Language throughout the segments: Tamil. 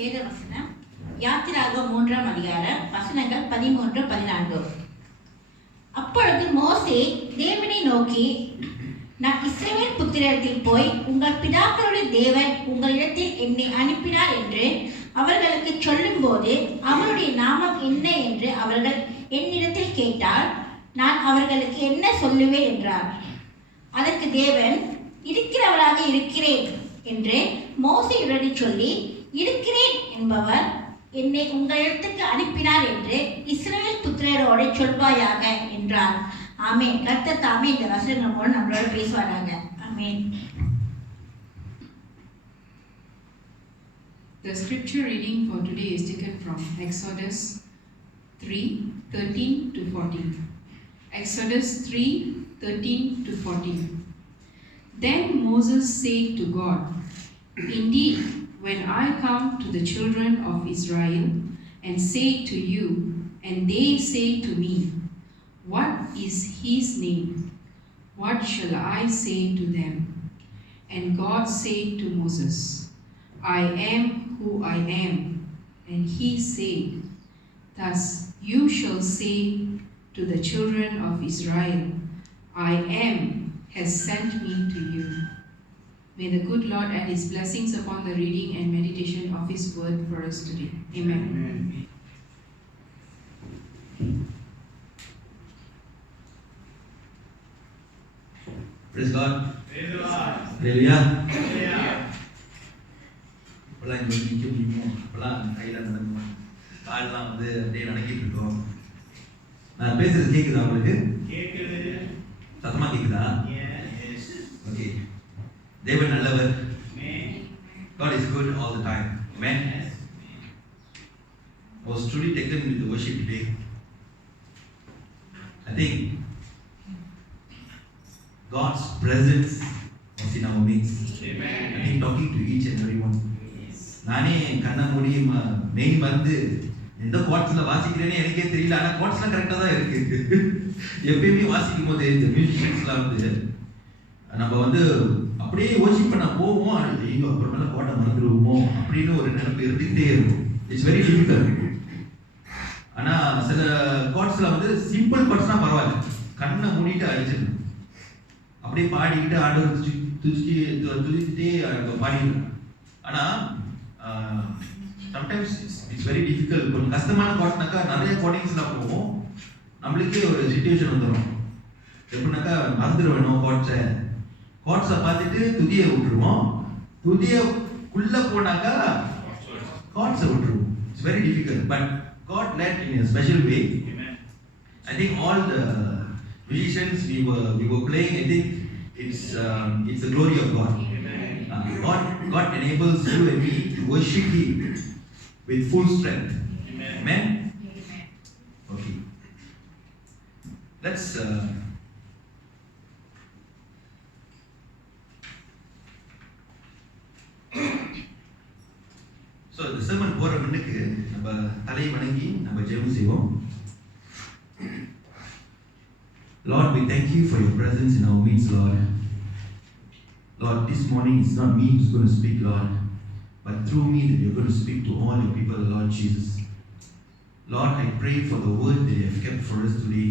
வேத வசனம் யாத்திராகமம் 3ஆம் அதிகாரம் வசனங்கள் 13-14. அப்பொழுது மோசே தேவனை நோக்கி, நான் இஸ்ரவேல் புத்திரரிடத்தில் போய் உங்கள் பிதாக்களுடைய தேவன் உங்களிடத்தில் என்னை அனுப்பினார் என்று அவர்களுக்கு சொல்லும்போது அவருடைய நாமம் என்ன என்று அவர்கள் என்னிடத்தில் கேட்டால் நான் அவர்களுக்கு என்ன சொல்லுவேன் என்றார். அதற்கு தேவன், இருக்கிறவராக இருக்கிறேன் என்று மோசேயுடன் சொல்லி, இருக்கிறேன் என்பவர் என்னை உங்களிடத்துக்கு அனுப்பினார் என்று இஸ்ரவேல் புத்திரரோடு சொல்வாயாக என்றார். ஆமென். கர்த்தர் தாமே இந்த வசனங்கள் மூலம் நம்மளோட பேசுவாராங்க. ஆமென். The scripture reading for today is taken from Exodus 3:13-14. Exodus 3:13-14. Then Moses said to God, Indeed, when I come to the children of Israel and say to you, and they say to me, What is his name? What shall I say to them? And God said to Moses, I am who I am. And he said, Thus you shall say to the children of Israel, I am has sent me to you. May the good Lord add his blessings upon the reading and meditation of his word for us today. Amen. Amen. Praise God. Praise the Lord. Hallelujah. Hallelujah. இப்பெல்லாம் இங்கே நிற்க முடியுமோ, இப்பெல்லாம் கையில் நடக்குமா, காலெல்லாம் அப்படியே நடக்கிட்டு இருக்கோம். நான் பேசுறது கேட்குதா உங்களுக்கு? கேட்குது. சத்தமா கேட்குதா? Yes. ஓகே. தேவன் நல்லவர். Amen. God is good all the time. Amen. Yes. I was truly taken with the worship today. I think God's presence was in our midst. Amen. I think talking to each and every one. Yes. நானே கண்ண மூடி மெயின் வந்து எந்த குவார்ட்ஸில் வாசிக்கிறேன்னு எனக்கே தெரியல. ஆனால் குவார்ட்ஸ்லாம் கரெக்டாக தான் இருக்கு. எப்பயுமே வாசிக்கும் போது இந்த மியூசிஷியன்ஸ்லாம் வந்து நம்ம வந்து அப்படியே ஒர்ஷிப் பண்ண போவோம், ஐயோ அப்புறமேல கோட்டை மறந்துடுவோமோ அப்படின்னு ஒரு நினைப்பு இருந்துகிட்டே இருக்கும். It's very difficult. ஆனால் சில குவார்ட்ஸில் வந்து சிம்பிள் குவார்ட்ஸ்னா பரவாயில்ல, கண்ணை மூடிட்டு அடிச்சிடணும், அப்படியே பாடிக்கிட்டு ஆண்டவர் துதிச்சுட்டே பாடிடுறாங்க. ஆனால் சம்டைம்ஸ் இட்ஸ் வெரி டிஃபிகல்ட். கொஞ்சம் கஷ்டமான குவார்ட்னாக்கா நிறைய கோடிங்ஸ்லாம் போவோம், நம்மளுக்கே ஒரு சுச்சுவேஷன் வந்துடும். எப்படின்னாக்கா மறந்துட வேணும் குவார்ட்ஸை பார்த்துட்டு துதியை விட்டுருவோம், துதியக்குள்ளே போனாக்கா குவார்ட்ஸை விட்டுருவோம். It's very difficult. But God led in a special way. Amen. I think all the musicians we were playing, I think it's the glory of God. Amen. God enables you and me to worship Him with full strength. Amen. Amen. Okay. Let's so the sermon போற முன்னுக்கு நம்ம தலையை வணங்கி நம்ம ஜெபம் செய்வோம். Lord, we thank you for your presence in our midst, Lord. Lord, this morning it's not me who's going to speak, Lord, but through me that you're going to speak to all your people, Lord Jesus. Lord, I pray for the word that you have kept for us today.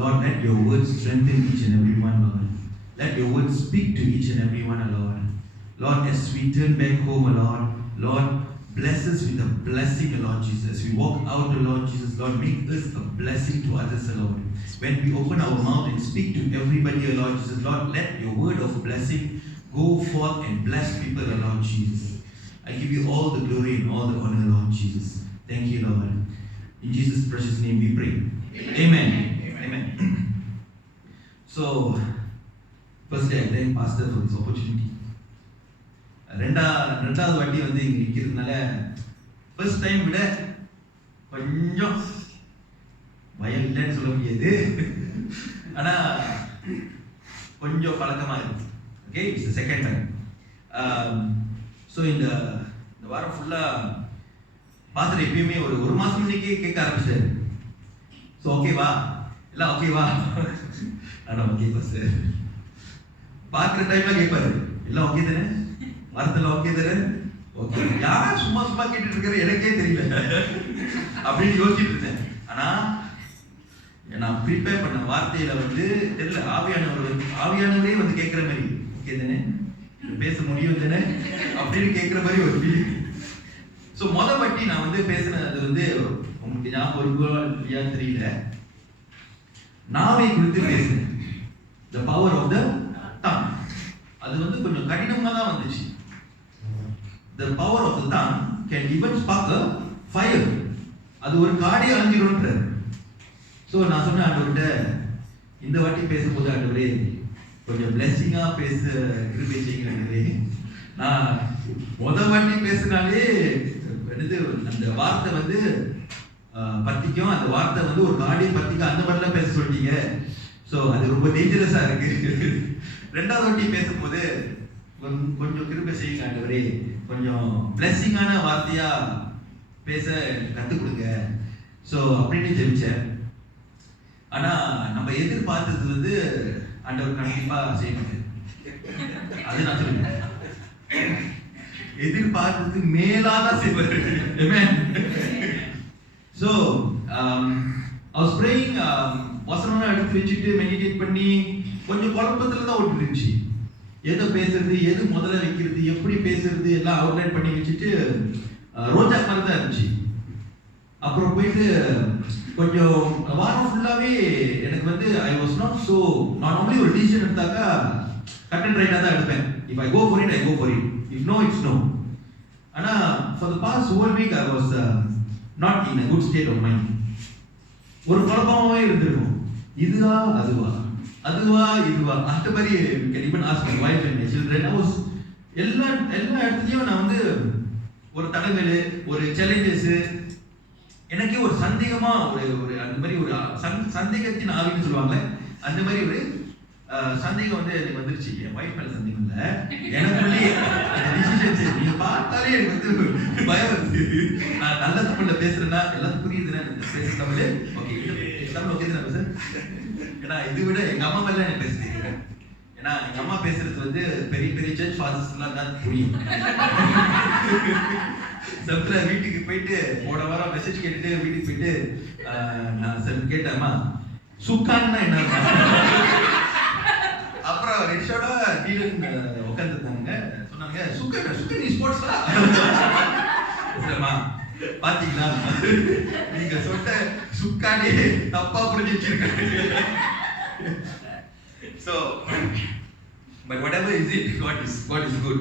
Lord, let your word strengthen each and every one, Lord. Let your word speak to each and every one, Lord. Lord, as we turn back home, Lord, bless us with a blessing, Lord Jesus. As we walk out, Lord Jesus, Lord, make us a blessing to others, Lord. When we open our mouth and speak to everybody, Lord Jesus, Lord, let your word of blessing go forth and bless people, Lord Jesus. I give you all the glory and all the honor, Lord Jesus. Thank you, Lord. In Jesus' precious name we pray. Amen. Amen. So, firstly, I thank Pastor for this opportunity. ரெண்டாவது வாட்டி வந்து இங்கே நிற்கிறதுனால ஃபர்ஸ்ட் டைம் விட கொஞ்சம் பயம் இல்லைன்னு சொல்ல முடியாது, ஆனால் கொஞ்சம் பழக்கமாக இருக்கு. Okay, it's the second time. So இந்த வாரம் ஃபுல்லாக பாஸ்டர் எப்பயுமே ஒரு மாதம் முன்னே கேட்க ஆரம்பிச்சிட்டாரு. ஸோ ஓகேவா, எல்லாம் ஓகேவா, ஆனால் ஓகே பாஸ்டர் பார்க்குற டைம்லாம் கேட்பாரு, எல்லாம் ஓகே தானே, வாரத்தில் ஓகே தானே, ஓகே, யார் சும்மா சும்மா கேட்டுட்டு இருக்கிற எனக்கே தெரியல அப்படின்னு யோசிச்சுட்டு இருந்தேன். ஆனா நான் ப்ரிப்பேர் பண்ண வார்த்தையில வந்து தெரியல, ஆவியானவரே வந்து கேட்கிற மாதிரி, ஓகே தானே பேச முடியும் தானே அப்படின்னு கேட்கிற மாதிரி ஒரு ஃபீலிங். ஸோ வாட்டி நான் வந்து பேசினது வந்து உங்களுக்கு ஞாபகம் இருக்கோ இல்லையா தெரியல, நாவை குறித்து பேசுறேன். The power of the tongue. அது வந்து கொஞ்சம் கடினமா தான் வந்துச்சு. The power of the tongue can even spark a fire. அது ஒரு காடியை அழிஞ்சிடும்ன்றார். ஸோ நான் சொன்னேன் ஆண்டவர்கிட்ட, இந்த வாட்டி பேசும்போது ஆண்டவரே கொஞ்சம் பிளெஸிங்கா கிருபை செய்யுங்க ஆண்டவரே. நான் வாட்டி பேசினாலே அந்த வார்த்தை வந்து பத்திக்கும், அந்த வார்த்தை வந்து ஒரு காடியை பத்திக்கும், அந்த மாதிரிலாம் பேச சொல்லிட்டீங்க. ஸோ அது ரொம்ப டேஞ்சரஸா இருக்கு. ரெண்டாவது வாட்டி பேசும்போது கொஞ்சம் கிருபை செய்யுங்க ஆண்டவரே, கொஞ்சம் பிளெஸிங்கான வார்த்தையா பேச கற்றுக் கொடுங்க. ஸோ அப்படின்னு ஜெபிச்சேன். ஆனா நம்ம எதிர்பார்த்தது வந்து ஆண்டவர் கண்டிப்பா செய்யணும். அது நான் சொல்லுவேன், எதிர்பார்த்தது மேலாதான் செய்வார். ஸோ I was praying, வசனம் எடுத்து வச்சுட்டு மெடிடேட் பண்ணி கொஞ்சம் குழப்பத்துல தான் ஓட்டு இருந்துச்சு. எதை பேசுறது, எது முதல்ல வைக்கிறது, எப்படி பேசுறது எல்லாம் அவுட்லைன் பண்ணி வச்சுட்டு ரோஜா மாதிரி தான் இருந்துச்சு. அப்புறம் போயிட்டு கொஞ்சம் வாரம் ஃபுல்லாவே எனக்கு வந்து ஐ வாஸ் நாட் ஸோ, நான் நார்மலி ஒரு டிசிஷன் எடுத்தாக்கா கட் அண்ட் ரைட்டாக தான் எடுப்பேன். If I go for it, I go for it. If no, it's no. ஆனால் for the past whole week I was not in a good state of mind. ஒரு குழப்பமாகவே இருந்திருக்கும். இதுவா அதுவா, அதுவா இதுவா, அந்த மாதிரி can even ask my wife and my children. I was எல்லா இடத்துலையும் நான் வந்து ஒரு தடங்கள், ஒரு சேலஞ்சஸ், எனக்கே ஒரு சந்தேகமா ஒரு அந்த மாதிரி ஒரு சந்தேகத்தின் ஆவின்னு சொல்லுவாங்க, அந்த மாதிரி ஒரு சந்தேகம் வந்து எனக்கு வந்துருச்சு. என் வைஃப் மேல சந்தேகம் இல்லை, எனக்குள்ளே டிசிஷன். நீங்க பார்த்தாலே எனக்கு வந்து பயம் வருது. நான் நல்ல தமிழ்ல பேசுறேன்னா எல்லாத்துக்கும் புரியுதுன்னா பேச தமிழ் ஓகே, தமிழ் ஓகே தான் பேசுறேன். ஏன்னா இதை விட எங்க அம்மா மேல எனக்கு பேச தெரியும். ஏன்னா எங்க அம்மா பேசுறது வந்து பெரிய பெரிய சர்ச் ஃபாதர்ஸ் எல்லாம் தான் புரியும். சப்ல வீட்டுக்கு போயிட்டு போன வாரம் மெசேஜ் கேட்டுட்டு வீட்டுக்கு போயிட்டு நான் கேட்டேம்மா சுக்கான்னா என்ன, அப்புறம் ரிஷோட டீலர் உட்காந்துருந்தாங்க, சொன்னாங்க சுக்க நீ ஸ்போர்ட்ஸ்லா பாத்தீங்களா, நீங்க சொன்ன சுக்கானே தப்பா புரிஞ்சு வச்சிருக்காங்க. So but whatever is it, God is good.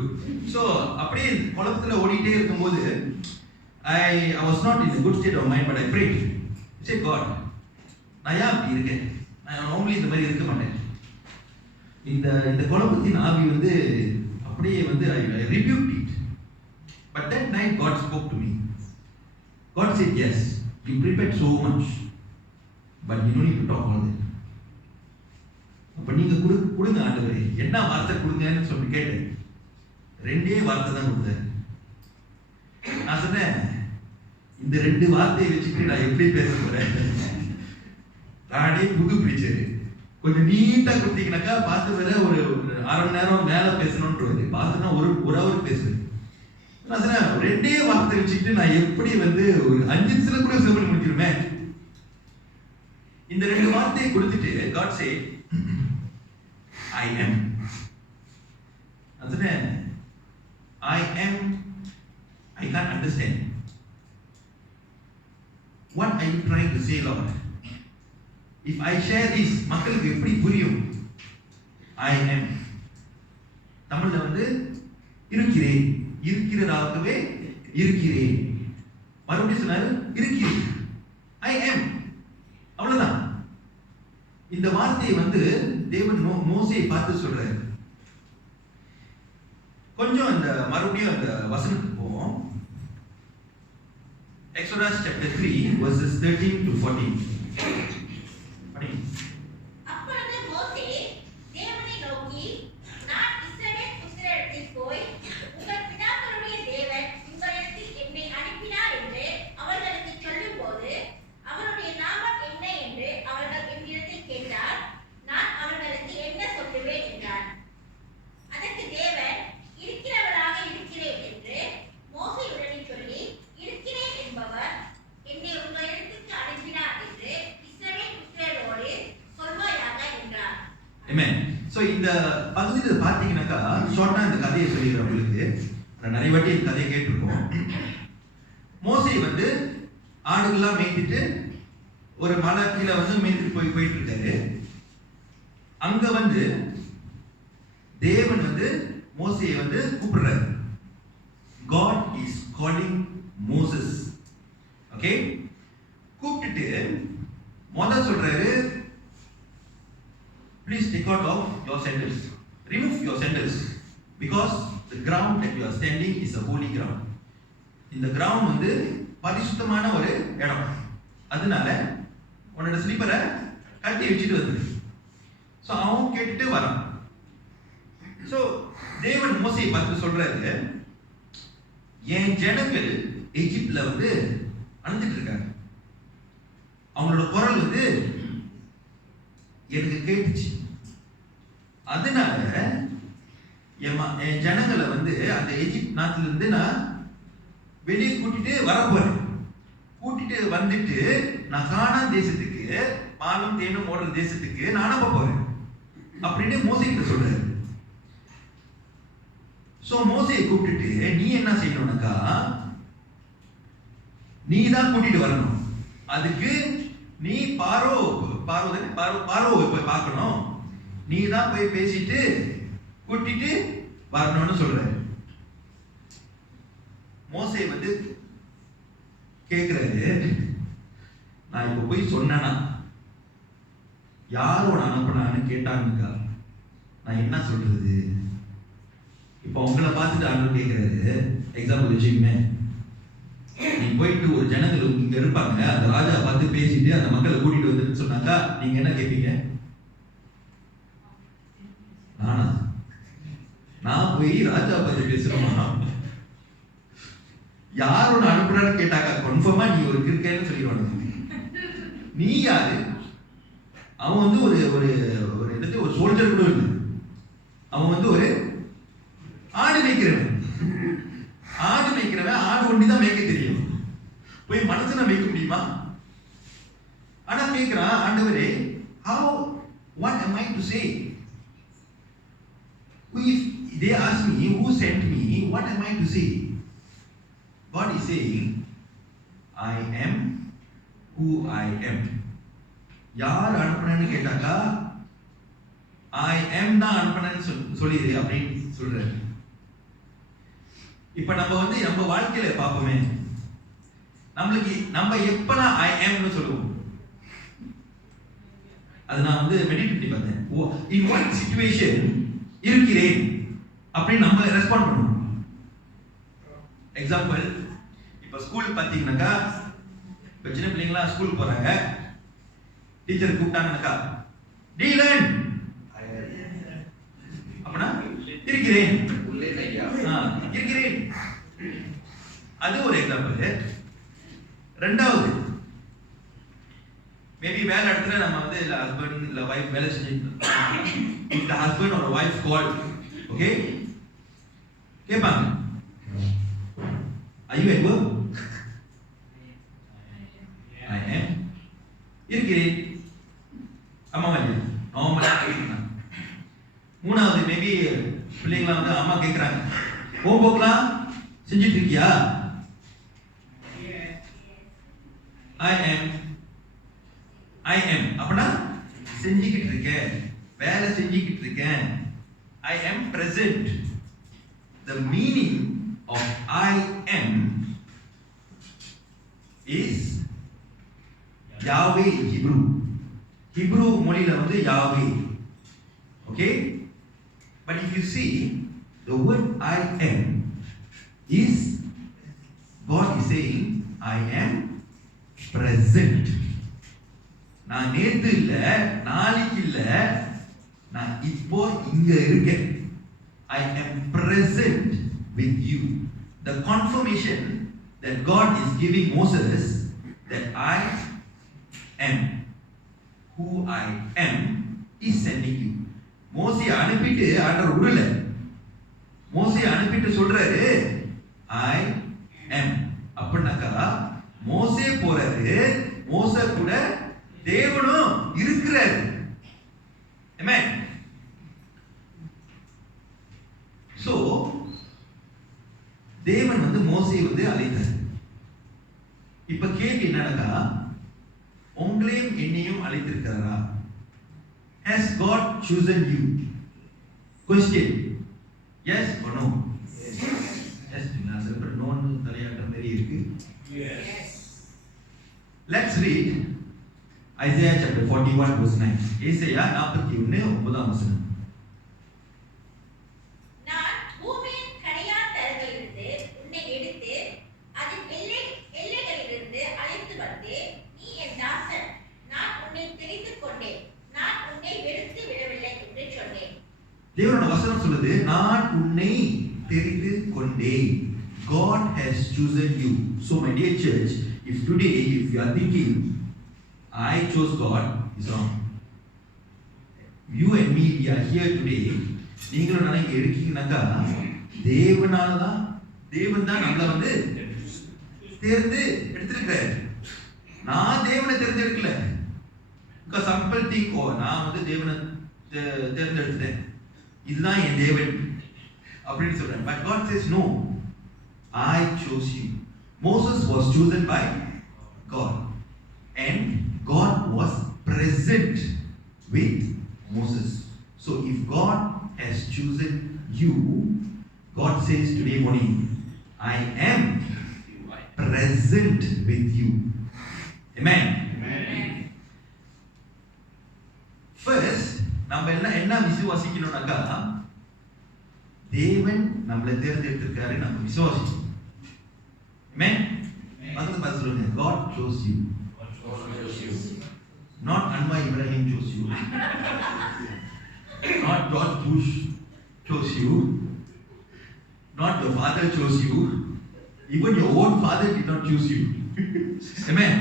So அப்படியே குழப்பத்துல ஓடிட்டே இருக்கும்போது I was not in a good state of mind, but I prayed. I said, God, நான் ஏன் அப்படி இருக்கேன்? நான் நார்மலி இந்த மாதிரி இருக்க மாட்டேன். இந்த குழப்பத்தின் ஆவி வந்து அப்படியே வந்து I rebuked it. But that night God spoke to me. God said, yes, you prepared so much, but you don't need to talk all that. அப்ப நீங்க கொடுங்க ஆண்டவரே, என்ன வார்த்தை கொடுங்கன்னு சொல்லி கேட்டேன். 2 வார்த்தை தான் கொடுத்தேன். நான் சொன்னேன், இந்த 2 வார்த்தையை வச்சுக்கிட்டு நான் எப்படி பேச போறேன்? நானே புது பிரீச்சர், கொஞ்சம் நீட்டா கொடுத்தீங்கன்னாக்கா பார்த்து வர ஒரு 1/2 மணி நேரம் மேல பேசணும்ன்றது, பார்த்துனா ஒரு ஹவர் பேசுவேன். நான் சொன்னேன், 2 வார்த்தை வச்சுக்கிட்டு நான் எப்படி வந்து ஒரு 5 நிமிஷத்துல கூட சேவ் பண்ணி முடிச்சிருவேன். இந்த 2 வார்த்தையை கொடுத்துட்டு God said, I am. That's it. I am. I can't understand. What are you trying to say, Lord? If I share this, மக்களுக்கு எப்படி புரியும்? I am. தமிழ்ல வந்து இருக்கிறேன், இருக்கிறதாகவே இருக்கிறேன். மறுபடியும் சொன்னாரு, இருக்கிறேன். I am. அவ்வளவுதான். இந்த வார்த்தையை வந்து தேவன் மோசேயை பார்த்து சொல்றாரு. கொஞ்சம் அந்த மறுபடியும் அந்த வசனத்துக்கு போவோம். Exodus chapter 3 verses 13 to 14. படி. அப்பொழுது மோசே தேவனை நோக்கி, நான் இஸ்ரவேல் புத்திரரிடத்தில் போய் உங்கள் பிதாக்களுடைய தேவன் உங்களிடத்தில் என்னை அனுப்பினார் என்று அவர்களுக்கு சொல்லும்போது அவருடைய நாமம் என்ன என்று அவர்கள் என்னிடத்தில் கேட்டார். நான் அவர்களுக்கு என்ன சொல்லுவேன் என்றார். அதற்கு தேவன், இருக்கிறவராக இருக்கிறேன் என்று இந்த பகுதியில் பார்த்தீங்கன்னாக்கா ஷார்ட்டா இந்த கதையை சொல்லிடுறேன் உங்களுக்கு. நான் நிறைய வாட்டி இந்த கதையை கேட்டிருக்கோம். மோசே வந்து ஆடுகள்லாம் மேய்த்துட்டு ஒரு மலை கீழே வந்து மேய்த்துட்டு போயிட்டு இருக்காரு. அங்க வந்து தேவன் வந்து மோசையை வந்து கூப்பிடுறாரு. God is calling Moses. Okay, கூப்பிட்டுட்டு முதல்ல சொல்றாரு, please take out of your sandals, remove your sandals, because the ground that you are standing is a holy ground. இந்த கிரவுண்ட் வந்து பரிசுத்தமான ஒரு இடம், அதனால உன்னோட ஸ்லீப்பரை கட்டி வச்சுட்டு வந்துரு. ஸோ அவன் கேட்டுட்டு வரான். ஸோ தேவன் மோசையை பார்த்து சொல்றாரு, என் ஜனங்கள் எகிப்துல வந்து அழுந்துட்டு இருக்காங்க, அவங்களோட குரல் வந்து எனக்கு கேட்டுச்சு, அதனால என் ஜனங்களை வந்து அந்த எகிப்து நாட்டுல இருந்து நான் வெளியே கூட்டிட்டு வரப்போறேன். கூட்டிட்டு வந்துட்டு நான் கானான் தேசத்துக்கு, பாலும் தேனும் ஓடுற தேசத்துக்கு நான் அனுப்ப போறேன் அப்படின்னு மோசே கிட்ட சொல்றாரு. சோ மோசையை கூப்பிட்டுட்டு நீ என்ன செய்யணும்னாக்கா, நீ தான் கூட்டிட்டு வரணும். அதுக்கு நீ பார்வோவை போய் பார்க்கணும், நீ தான் போய் பேசிட்டு கூட்டிட்டு வரணும்னு சொல்றாரு. மோசே வந்து கேட்கிறாரு, நான் இப்ப போய் சொன்னேன்னா யாரோட அனுப்பினான்னு கேட்டாங்கக்கா, நான் என்ன சொல்றது? இப்ப உங்களை பார்த்துட்டு ஆண்டவர் கேட்கிறாரு, எக்ஸாம்பிள் வச்சுக்கோமே, நீ போயிட்டு ஒரு ஜனங்கள் இங்க இருப்பாங்க, அந்த ராஜா பார்த்து பேசிட்டு அந்த மக்களை கூட்டிட்டு வந்துன்னு சொன்னாக்கா நீங்க என்ன கேட்பீங்க? நான் போய் ராஜா பார்த்து பேசுறோமா, யாரோட அனுப்புறான்னு கேட்டாக்கா கன்ஃபார்மா நீ ஒரு கிரிக்கெட்னு சொல்லிடுவாங்க. நீ யாரு? அவன் வந்து ஒரு ஒரு ஒரு சோல்ஜர் கூட இல்லை, அவன் வந்து ஒரு ஆடு மேய்க்கிறவன். ஆடு ஒண்டிதான் மேய்க்க தெரியும், போய் மனுஷனை மேய்க்க முடியுமா? ஆனா கேட்கிறான், ஆண்டவரே, what am I to say? If they ask me who sent me, what am I to say? God is saying, I am who I am. யார் அனுப்புனேன்னு கேட்டாக்கா I am தான் அனுப்புனேன்னு சொல்லிடு அப்படின்னு சொல்றாரு. இப்ப நம்ம வந்து நம்ம வாழ்க்கையில பார்ப்போமே, நம்ம எப்பலாம் I am சொல்லுவோம், அது நான் வந்து மெடிடேட் பண்ணி பார்த்தேன். in what situation இருக்கிறேன் அப்படின்னு நம்ம ரெஸ்பாண்ட் பண்ணுவோம். எக்ஸாம்பிள், இப்ப ஸ்கூல் பாத்தீங்கன்னாக்கா, இப்ப சின்ன பிள்ளைங்களா ஸ்கூல் போறாங்க, டீச்சர் கூப்பிட்டாங்கன்னாக்கா டீலன் அப்படின்னா இருக்கிறேன், இருக்கிறேன். அது ஒரு எக்ஸாம்பிள். ரெண்டாவது, மேபி வேலை இடத்துல நம்ம வந்து இல்ல ஹஸ்பண்ட் இல்ல வைஃப் வேலை செஞ்சுட்டு, if the husband or wife called, okay, கேட்பாங்க, are you at work? I am. இருக்கிறேன். அம்மா வந்து நார்மலா கேட்கலாம். மூணாவது, மேபி பிள்ளைங்களா வந்து அம்மா கேட்கறாங்க, ஹோம் ஒர்க்லாம் செஞ்சுட்டு இருக்கியா? I am. அப்படின்னா செஞ்சுக்கிட்டு இருக்கேன், வேலை செஞ்சுக்கிட்டு இருக்கேன். I am present. The meaning of I am is Yahweh in Hebrew. Hebrew மொழியில வந்து Yahweh. Okay? But if you see, the word I am is, God is saying, I am present. நான் நேத்து இல்ல, நாளைக்கு இல்ல, நான் இப்போ இங்க இருக்கேன். I am present with you. The confirmation that God is giving Moses that I am who I am is sending you. மோசே அனுப்பிட்டு ஆண்டவர் விடல, மோசே அனுப்பிட்டு சொல்றாரு I am. அப்படின்னாக்கா மோசே போறாரு, மோசே கூட தேவனும் இருக்கிறாரு. ஆமென். அழைத்தார். இப்ப கேள்வி என்னன்னா, உங்களையும் என்னையும் அழைத்திருக்கிறாரா? Has God chosen you? Question. Yes or no? Yes. நான் சொல்ற நோன்னு தலையாட்ட மாதிரி இருக்கு. Yes. Let's read Isaiah chapter 41 verse 9. ஏசாயா 41:9. நான் பூமியின் கடையாந்தரங்களிலிருந்து உன்னை எடுத்து அதன் எல்லைகளிலிருந்து அழைத்து வந்தேன். நீ என் தாசன், நான் உன்னை தெரிந்து கொண்டேன், நான் உன்னை வெறுத்து விடவில்லை என்று சொன்னேன். தேவனோட வசனம் சொல்லுது, நான் உன்னை தெரிந்து கொண்டேன். God has chosen you. So my dear church, if today if you are thinking I chose God, is wrong. You and me, we are here today. நீங்களும் நான் இங்க இருக்கீங்கன்னாக்கா தேவனால தான், தேவன் தான் நம்மளை வந்து தேர்ந்து எடுத்திருக்கிறார். நான் தேவனை தேர்ந்தெடுக்கல. Because some people think, oh, நான் வந்து தேவனை தேர்ந்தெடுத்தேன், இதுதான் என் தேவன் அப்படின்னு சொல்றேன். But God says no, I chose you. Moses was chosen by God and God was present with Moses. So if God has chosen you, God says today morning, I am present with you. Amen. First, நம்ம என்ன விசுவாசிக்கணும்னாக்கா, தேவன் நம்மளை தேர்ந்தெடுத்திருக்காரு, நம்ம விசுவாசிக்கணும். Amen. பக்கத்துல பார்த்து சொல்லுங்க, God chose you. Not Anwar Ibrahim chose you. Not George Bush chose you. Not your father chose you. Even your own father did not choose you. Amen.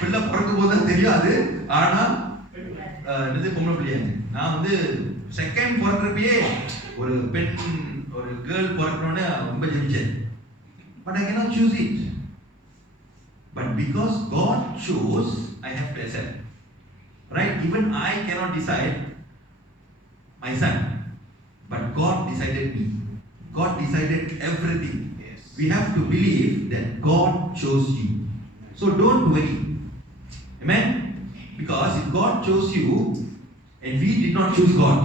பிள்ளை பிறக்கும் போது தான் தெரியாது, ஆனா என்னது பொம்பளை பிள்ளையாங்க. நான் வந்து செகண்ட் பிறக்கிறப்பயே ஒரு பெண், ஒரு கேர்ள் பிறக்கணும்னு ரொம்ப ஜெபிச்சேன். But I cannot choose it. But because God chose, I have to accept. Right? Even I cannot decide my son. But God decided me. God decided everything. Yes. We have to believe that God chose you. So don't worry. Amen? Because if God chose you and we did not choose God.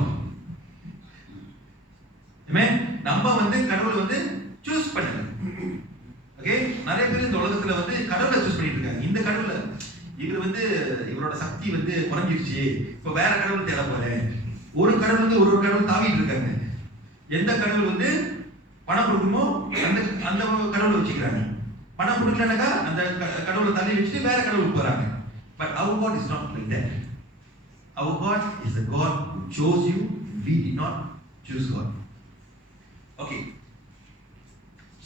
Amen? நம்ம வந்து கடவுள் வந்து சூஸ் பண்ணல. ஓகே, நிறைய பேர் இந்த உலகத்துல வந்து கடவுளை சூஸ் பண்ணிட்டு இருக்காங்க. இந்த கடவுளை இவர் வந்து இவரோட சக்தி வந்து குறைஞ்சிருச்சு, இப்ப வேற கடவுள் தேட போறேன். ஒரு கடவுள் வந்து ஒரு கடவுள் தாவிட்டு இருக்காங்க. எந்த கடவுள் வந்து பணம் கொடுக்குமோ அந்த அந்த கடவுளை வச்சுக்கிறாங்க. பணம் கொடுக்கலனாக்கா அந்த கடவுளை தள்ளி வச்சுட்டு வேற கடவுளுக்கு போறாங்க. But our God is not like that. Our God is the God who chose you. We did not choose God. Okay.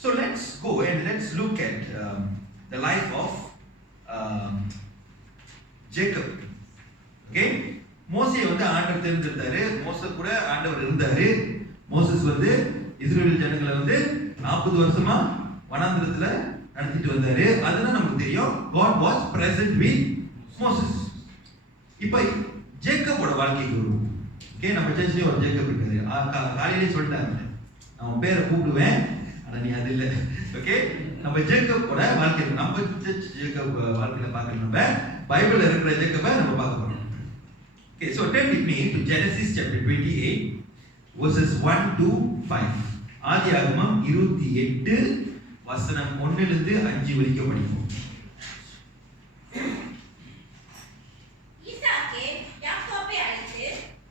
So let's go and let's look at the life of Jacob. Okay? மோசே வந்து ஆண்டவர் தேர்ந்தெடுத்தாரு. மோசே கூட ஆண்டவர் இருந்தாரு. மோசஸ் வந்து இஸ்ரவேல் ஜனங்களை வந்து 40 வருஷமா வனாந்திரத்துல நடத்திட்டு வந்தாரு. அதுதான் நமக்கு தெரியும். God was present with Moses. இப்போ ஜேக்கபோட வாழ்க்கைக்கு வருவோம். ஓகே, நம்ம சர்ச்சிலே ஒரு ஜேக்கப் இருக்காரு. காலையிலே சொல்லிட்டாங்க, அவன் பேரை கூப்பிடுவேன், ஆனா நீ அது இல்லை. ஓகே, நம்ம ஜேக்கபோட வாழ்க்கை, நம்ம சர்ச் ஜேக்கப் வாழ்க்கையில பார்க்கணும். நம்ம பைபிள்ல இருக்கிற ஜேக்கப்பை நம்ம பார்க்க போறோம். Okay, so turn with me to Genesis chapter 28 verses 1 to 5. ஆதியாகமம் 28 வசனம் 1 லிருந்து 5 வரைக்கும் படிப்போம். ஈசாக்கே யாக்கோபை அழைத்து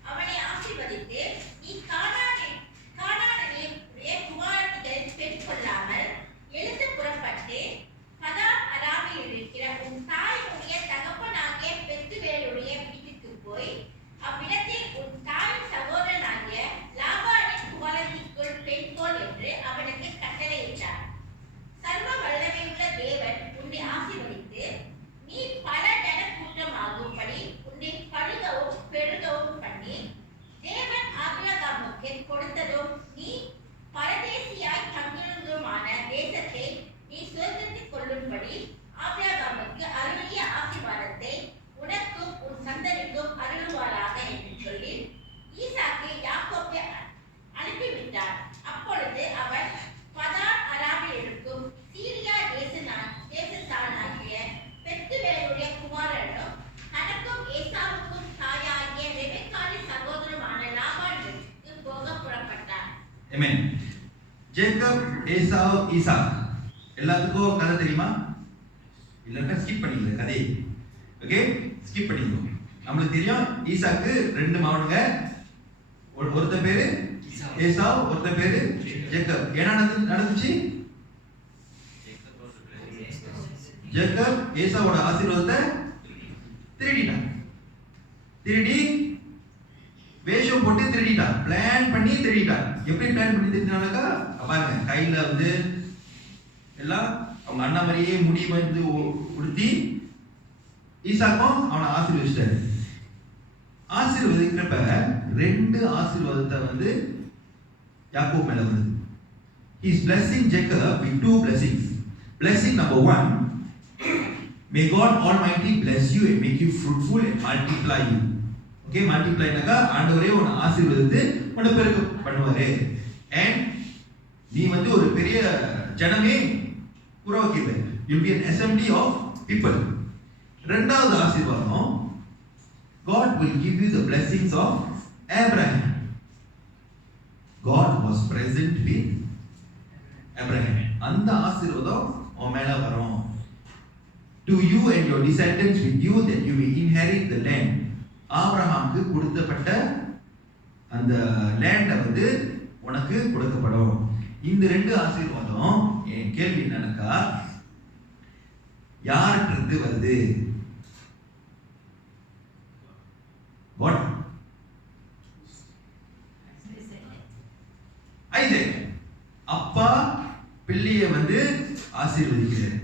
அவனை ஆசீர்வதித்து, நீ கானானியருடைய குமாரத்திகளை பெற்றுக்கொள்ளாமல் எழுந்து புறப்பட்டு பதான் அராமில் இருக்கிற உன் தாயினுடைய தகப்பனாகிய பெத்துவேலுடைய வீட்டுக்கு போய் அவ்விடத்தில் உன் தாயின் சகோதரனாகிய லாபானின் குமாரத்திற்குள் பெண்கோள் என்று அவனுக்கு கட்டளையிட்டார். சர்வ வல்லமையுள்ள தேவன் உன்னை ஆசீர்வதித்து, நீ பல ஜனக்கூட்டமாகும்படி உன்னை பழுகவும் பெருகவும் பண்ணி, தேவன் ஆபிரகாமுக்கு கொடுத்ததும் நீ பரதேசியாய் தங்கியிருந்துமான தேசத்தை நீ சுதந்திரத்துக் ஏசாவ், ஈசாக். எல்லாத்துக்கும் கதை தெரியுமா? இல்லைன்னா ஸ்கிப் பண்ணிக்கல கதையை. ஓகே, ஸ்கிப் பண்ணிக்கணும். நம்மளுக்கு தெரியும் ஈசாக்கு 2 மகனுங்க. ஒருத்த பேரு ஏசாவ், ஒருத்த பேரு ஜேக்கப். என்ன நடந்துச்சு? ஜேக்கப் ஏசாவோட ஆசீர்வாதத்தை திருடிட்டான். திருடி வேஷம் போட்டு திருடிட்டான். பிளான் பண்ணி திருடிட்டான். எப்படி பிளான் பண்ணி திருடினாக்கா பாருங்க, கையில வந்து எல்லாம் அவங்க அண்ணா மாதிரியே முடி வந்து உடுத்தி ஈசாக்கும் அவனை ஆசீர்வதிச்சிட்டாரு. ஆசீர்வதிக்கிறப்ப 2 ஆசீர்வாதத்தை வந்து யாக்கோப் மேல வருது. He is blessing Jacob with 2 blessings. Blessing number 1, may God Almighty bless you and make you fruitful and multiply you. Okay, multiply naga ஆண்டவரே உன்னை ஆசீர்வதித்து உன்னை பெருக்க பண்ணுவாரு. And நீ வந்து ஒரு பெரிய ஜனமே உருவாக்கிடுவ. You'll be an assembly of people. இரண்டாவது ஆசீர்வாதம், God will give you the blessings of Abraham. God was present with Abraham. அந்த ஆசீர்வாதம் உன் மேல வரும். To you and your descendants with you that you may inherit the land. ஆபிரகாமுக்கு கொடுக்கப்பட்ட அந்த லேண்ட வந்து உனக்கு கொடுக்கப்படும். இந்த 2 ஆசீர்வாதம் என் கேள்வி என்னன்னா, யாருக்கு வருது? வாட்? ஐசேக். அப்பா பிள்ளையை வந்து ஆசீர்வதிக்கிறார்.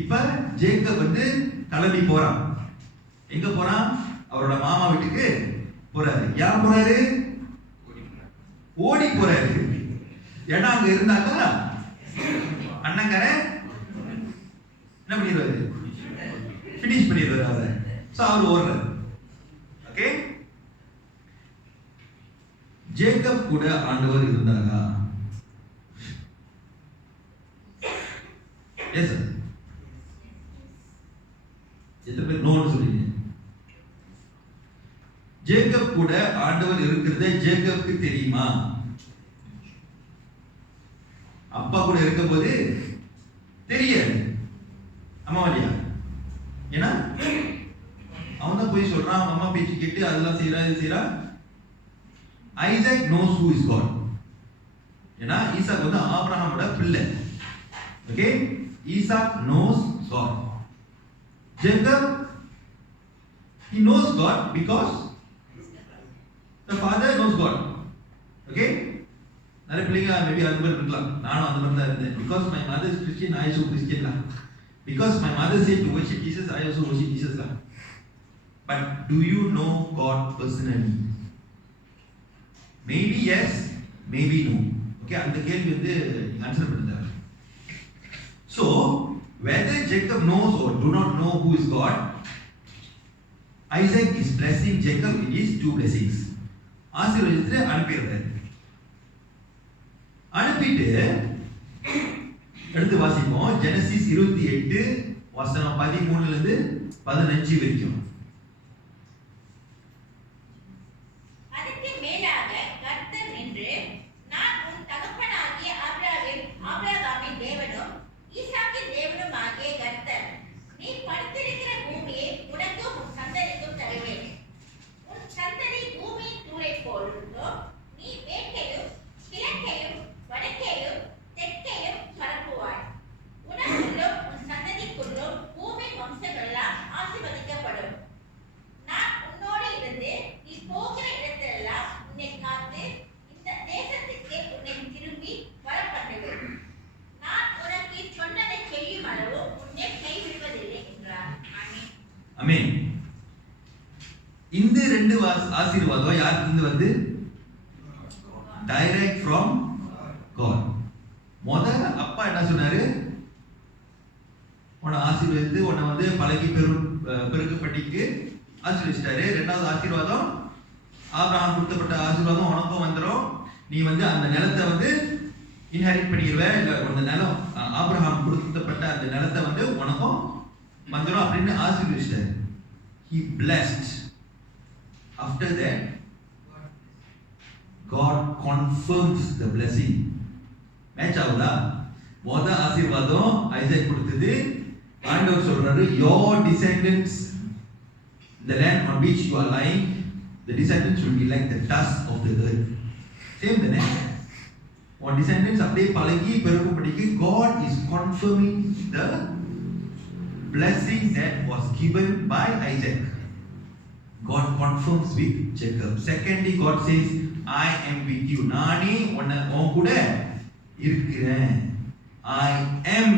இப்ப ஜேக்கப் வந்து கிளம்பி போறான். எங்க போறான்? அவரோட மாமா வீட்டுக்கு போறாரு. ஏன் போறாரு? ஓடி போறாரு. ஏன்னா அங்க இருந்தாக்கா அண்ணங்கர என்ன பண்ணிடுவாரு? பினிஷ் பண்ணிடுவாரு அவரை. சோ அவர் ஓடுறாரு. ஓகே, ஜேக்கப் கூட ஆண்டவர் இருந்தாரா? Yes sir. எத்தனை பேர் நோன்னு சொல்றீங்க? ஜேக்கப் கூட ஆண்டவர் இருக்கிறது ஜேக்கப்க்கு தெரியுமா? அப்பா கூட இருக்கும் போது தெரியாது. அம்மா வழியா? ஏன்னா அவன் தான் போய் சொல்றான், அம்மா பேச்சு கேட்டு அதெல்லாம் செய்யறா, இது செய்யறா. Isaac knows who is God. ஏன்னா ஈசாக் வந்து ஆபிரகாமோட பிள்ளை. Okay, Isaac knows God. Jacob, he knows God because the father knows God. Okay, நிறைய பிள்ளைங்க மேபி அந்த மாதிரி இருக்கலாம். நானும் அந்த மாதிரி தான் இருந்தேன். Because my mother is Christian, I also Christian lah. Because my mother said to worship Jesus, I also worship Jesus lah. But do you know God personally? Maybe yes, maybe no. Okay, அந்த கேள்வி வந்து ஆன்சர் பண்ணுங்க. So whether Jacob knows or do not know who is God, Isaac is blessing Jacob with his 2 blessings. ஆசீர்வதித்து அனுப்பிடுறாரு. அனுப்பிட்டு எடுத்து வாசிப்போம். ஜெனசிஸ் 28 வசனம் 13 ல இருந்து 15 வரைக்கும். அதுக்கு மேலாக கர்த்தர் நின்று, நான் உன் தகப்பனாகிய ஆபிரகாமின் தேவனும் ஈசாக்கின் தேவனும் ஆகிய கர்த்தர், நீ படுத்திருக்கிற பூமியை உனக்கும் உன் சந்ததிக்கும் தருவேன். உன் சந்ததி பூமியின் தூளை போலும். நீ மேற்கையும் கிழக்கையும் வடக்கையும் தெற்கையும் பரப்புவாய். உனக்குள்ளும் உன் சந்ததிக்குள்ளும் பூமி வம்சங்களெல்லாம் ஆசீர்வதிக்கப்படும். நான் உன்னோடு இருந்து நீ போகிற இடத்திலெல்லாம் உன்னை காத்து இந்த தேசத்துக்கு உன்னை திரும்பி வர பண்ணுவேன். நான் உனக்கு சொன்னதை செய்யும் அளவு உன்னை கைவிடுவதில்லை என்றார். ஆமென். ஆமென். இந்த 2 ஆசீர்வாதம் யாருக்கு வந்து? Direct from God. முதல்ல அப்பா என்ன சொன்னாரு? உன்னை ஆசீர்வதித்து உன்னை வந்து பழகி பெருக்கப்பட்டிக்கு ஆசீர்வதிச்சிட்டாரு. 2வது ஆசீர்வாதம், ஆபிரகாம் கொடுக்கப்பட்ட ஆசீர்வாதம் உனக்கும் வந்துடும். நீ வந்து அந்த நிலத்தை வந்து இன்ஹெரிட் பண்ணிடுவ. இல்லை அந்த நிலம் ஆபிரகாம் கொடுக்கப்பட்ட அந்த நிலத்தை வந்து உனக்கும் வந்துடும் அப்படின்னு ஆசீர்வதிச்சிட்டாரு. He blessed. After that, God confirms the blessing. Match ஆகுதா? ஆசீர்வாதம் ஐசக் கொடுத்தது. ஆண்டவர் சொல்றாரு, your descendants, the land on which you are lying, the descendants will be like the dust of the earth. Same தானே? உன் descendants அப்படியே பழகி பெருகும்படிக்கு God is confirming the blessing that was given by Isaac. God confirms with Jacob. Secondly, God says, I am with you. நானே உன் கூட இருக்கிறேன். I am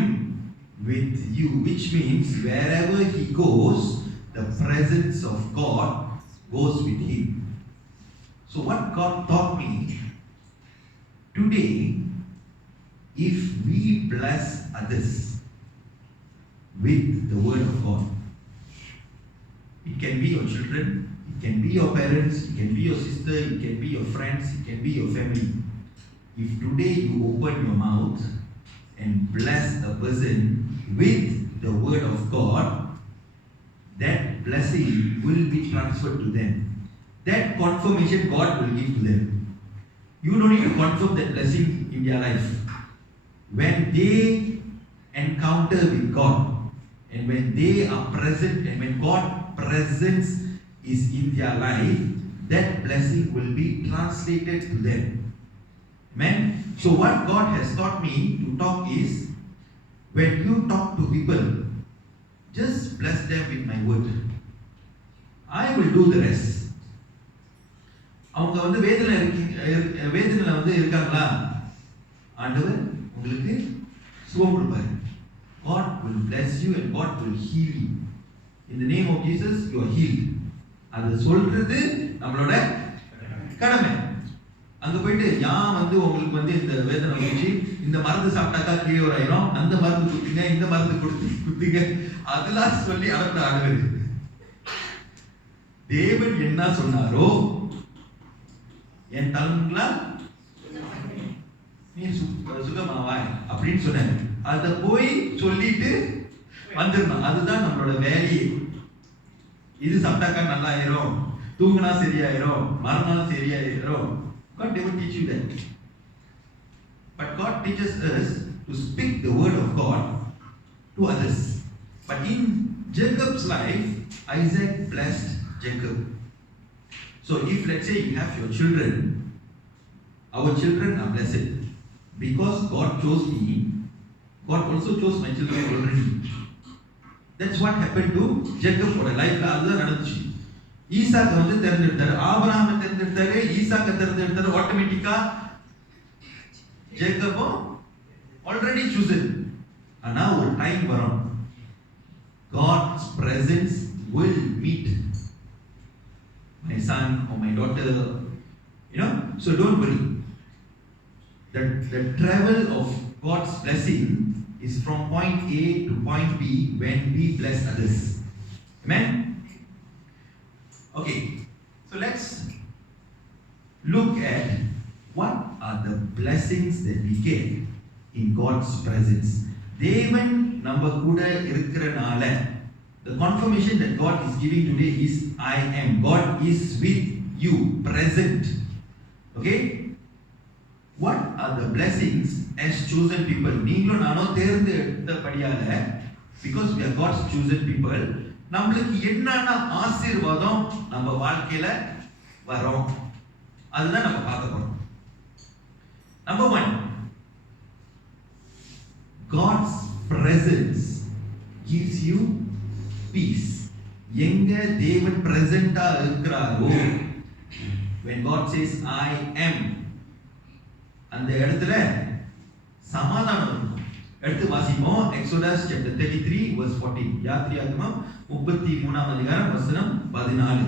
with you, which means wherever he goes, the presence of God goes with him. So what God taught me, today, if we bless others with the word of God, it can be your children, it can be your parents, it can be your sister, it can be your friends, it can be your family. If today you open your mouth and bless a person with the word of God, that blessing will be transferred to them. That confirmation God will give to them. You don't need to confirm that blessing in their life. When they encounter with God, and when they are present, and when God's presence is in their life, that blessing will be translated to them. Amen. So what God has taught me to talk is, when you talk to people, just bless them with my word. I will do the rest. அவங்க வந்து வேதனையில வந்து இருக்காங்களா, ஆண்டவர் உங்களுக்கு சுகம் கொடுப்பாரு. God will bless you and God will heal you. In the name of Jesus, you are healed. அது சொல்றது நம்மளோட கடமை. அங்க போயிட்டு யான் வந்து உங்களுக்கு வந்து இந்த வேதனை வந்துச்சு, இந்த மருந்து சாப்பிட்டாக்கா கிளியர் ஆயிரும், அந்த மருந்து குத்துங்க, இந்த மருந்து குத்துங்க, அதெல்லாம் சொல்லி அனுப்புற ஆண்டவர். தேவன் என்ன சொன்னாரோ, என் தலைமுங்களா நீ சுகமாவாய் அப்படின்னு சொன்னாரு. அத போய் சொல்லிட்டு வந்துடணும். அதுதான் நம்மளோட வேலையே. இது சாப்பிட்டாக்கா நல்லா ஆயிரும், தூங்கினா சரியாயிரும், மறுநாள் சரியாயிரும். God never teach you that. But God teaches us to speak the word of God to others. But in Jacob's life, Isaac blessed Jacob. So if let's say you have your children, our children are blessed. Because God chose me, God also chose my children already. That's what happened to Jacob for a life. அதுதான் நடந்துச்சு. ஈசாக்கு வந்து தேர்ந்தெடுத்தாரு, ஆபிரகாமை தேர்ந்தெடுத்தாரு, ஈசாக்கை தேர்ந்தெடுத்தாரு. ஆட்டோமேட்டிக்கா ஜேக்கபும் ஆல்ரெடி சூசன். ஆனா ஒரு டைம் வரும், God's presence will meet my son or my daughter, so don't worry. The travel of God's blessing is from point A to point B when we bless others. Amen. Okay, so let's look at what are the blessings that we get in God's presence. தேவன் நம்ம கூட இருக்கிறனால, the confirmation that God is giving today is I am. God is with you, present. Okay, what are the blessings as chosen people? நீங்களும் நானும் தேர்ந்தெடுத்தபடியால, because we are God's chosen people, நம்மளுக்கு என்னென்ன ஆசீர்வாதம் நம்ம வாழ்க்கையில வரும், அதுதான் நம்ம பார்க்க போறோம். Number 1, God's presence gives you peace. எங்க தேவன் பிரசன்ட்டா இருக்கிறாரோ, when God says I am, அந்த இடத்துல சமாதானம் இருக்கும். எடுத்து வாசிப்போம். Exodus chapter 33 verse 14. யாத்திராகமம் 33ஆம் அதிகாரம் வசனம் 14.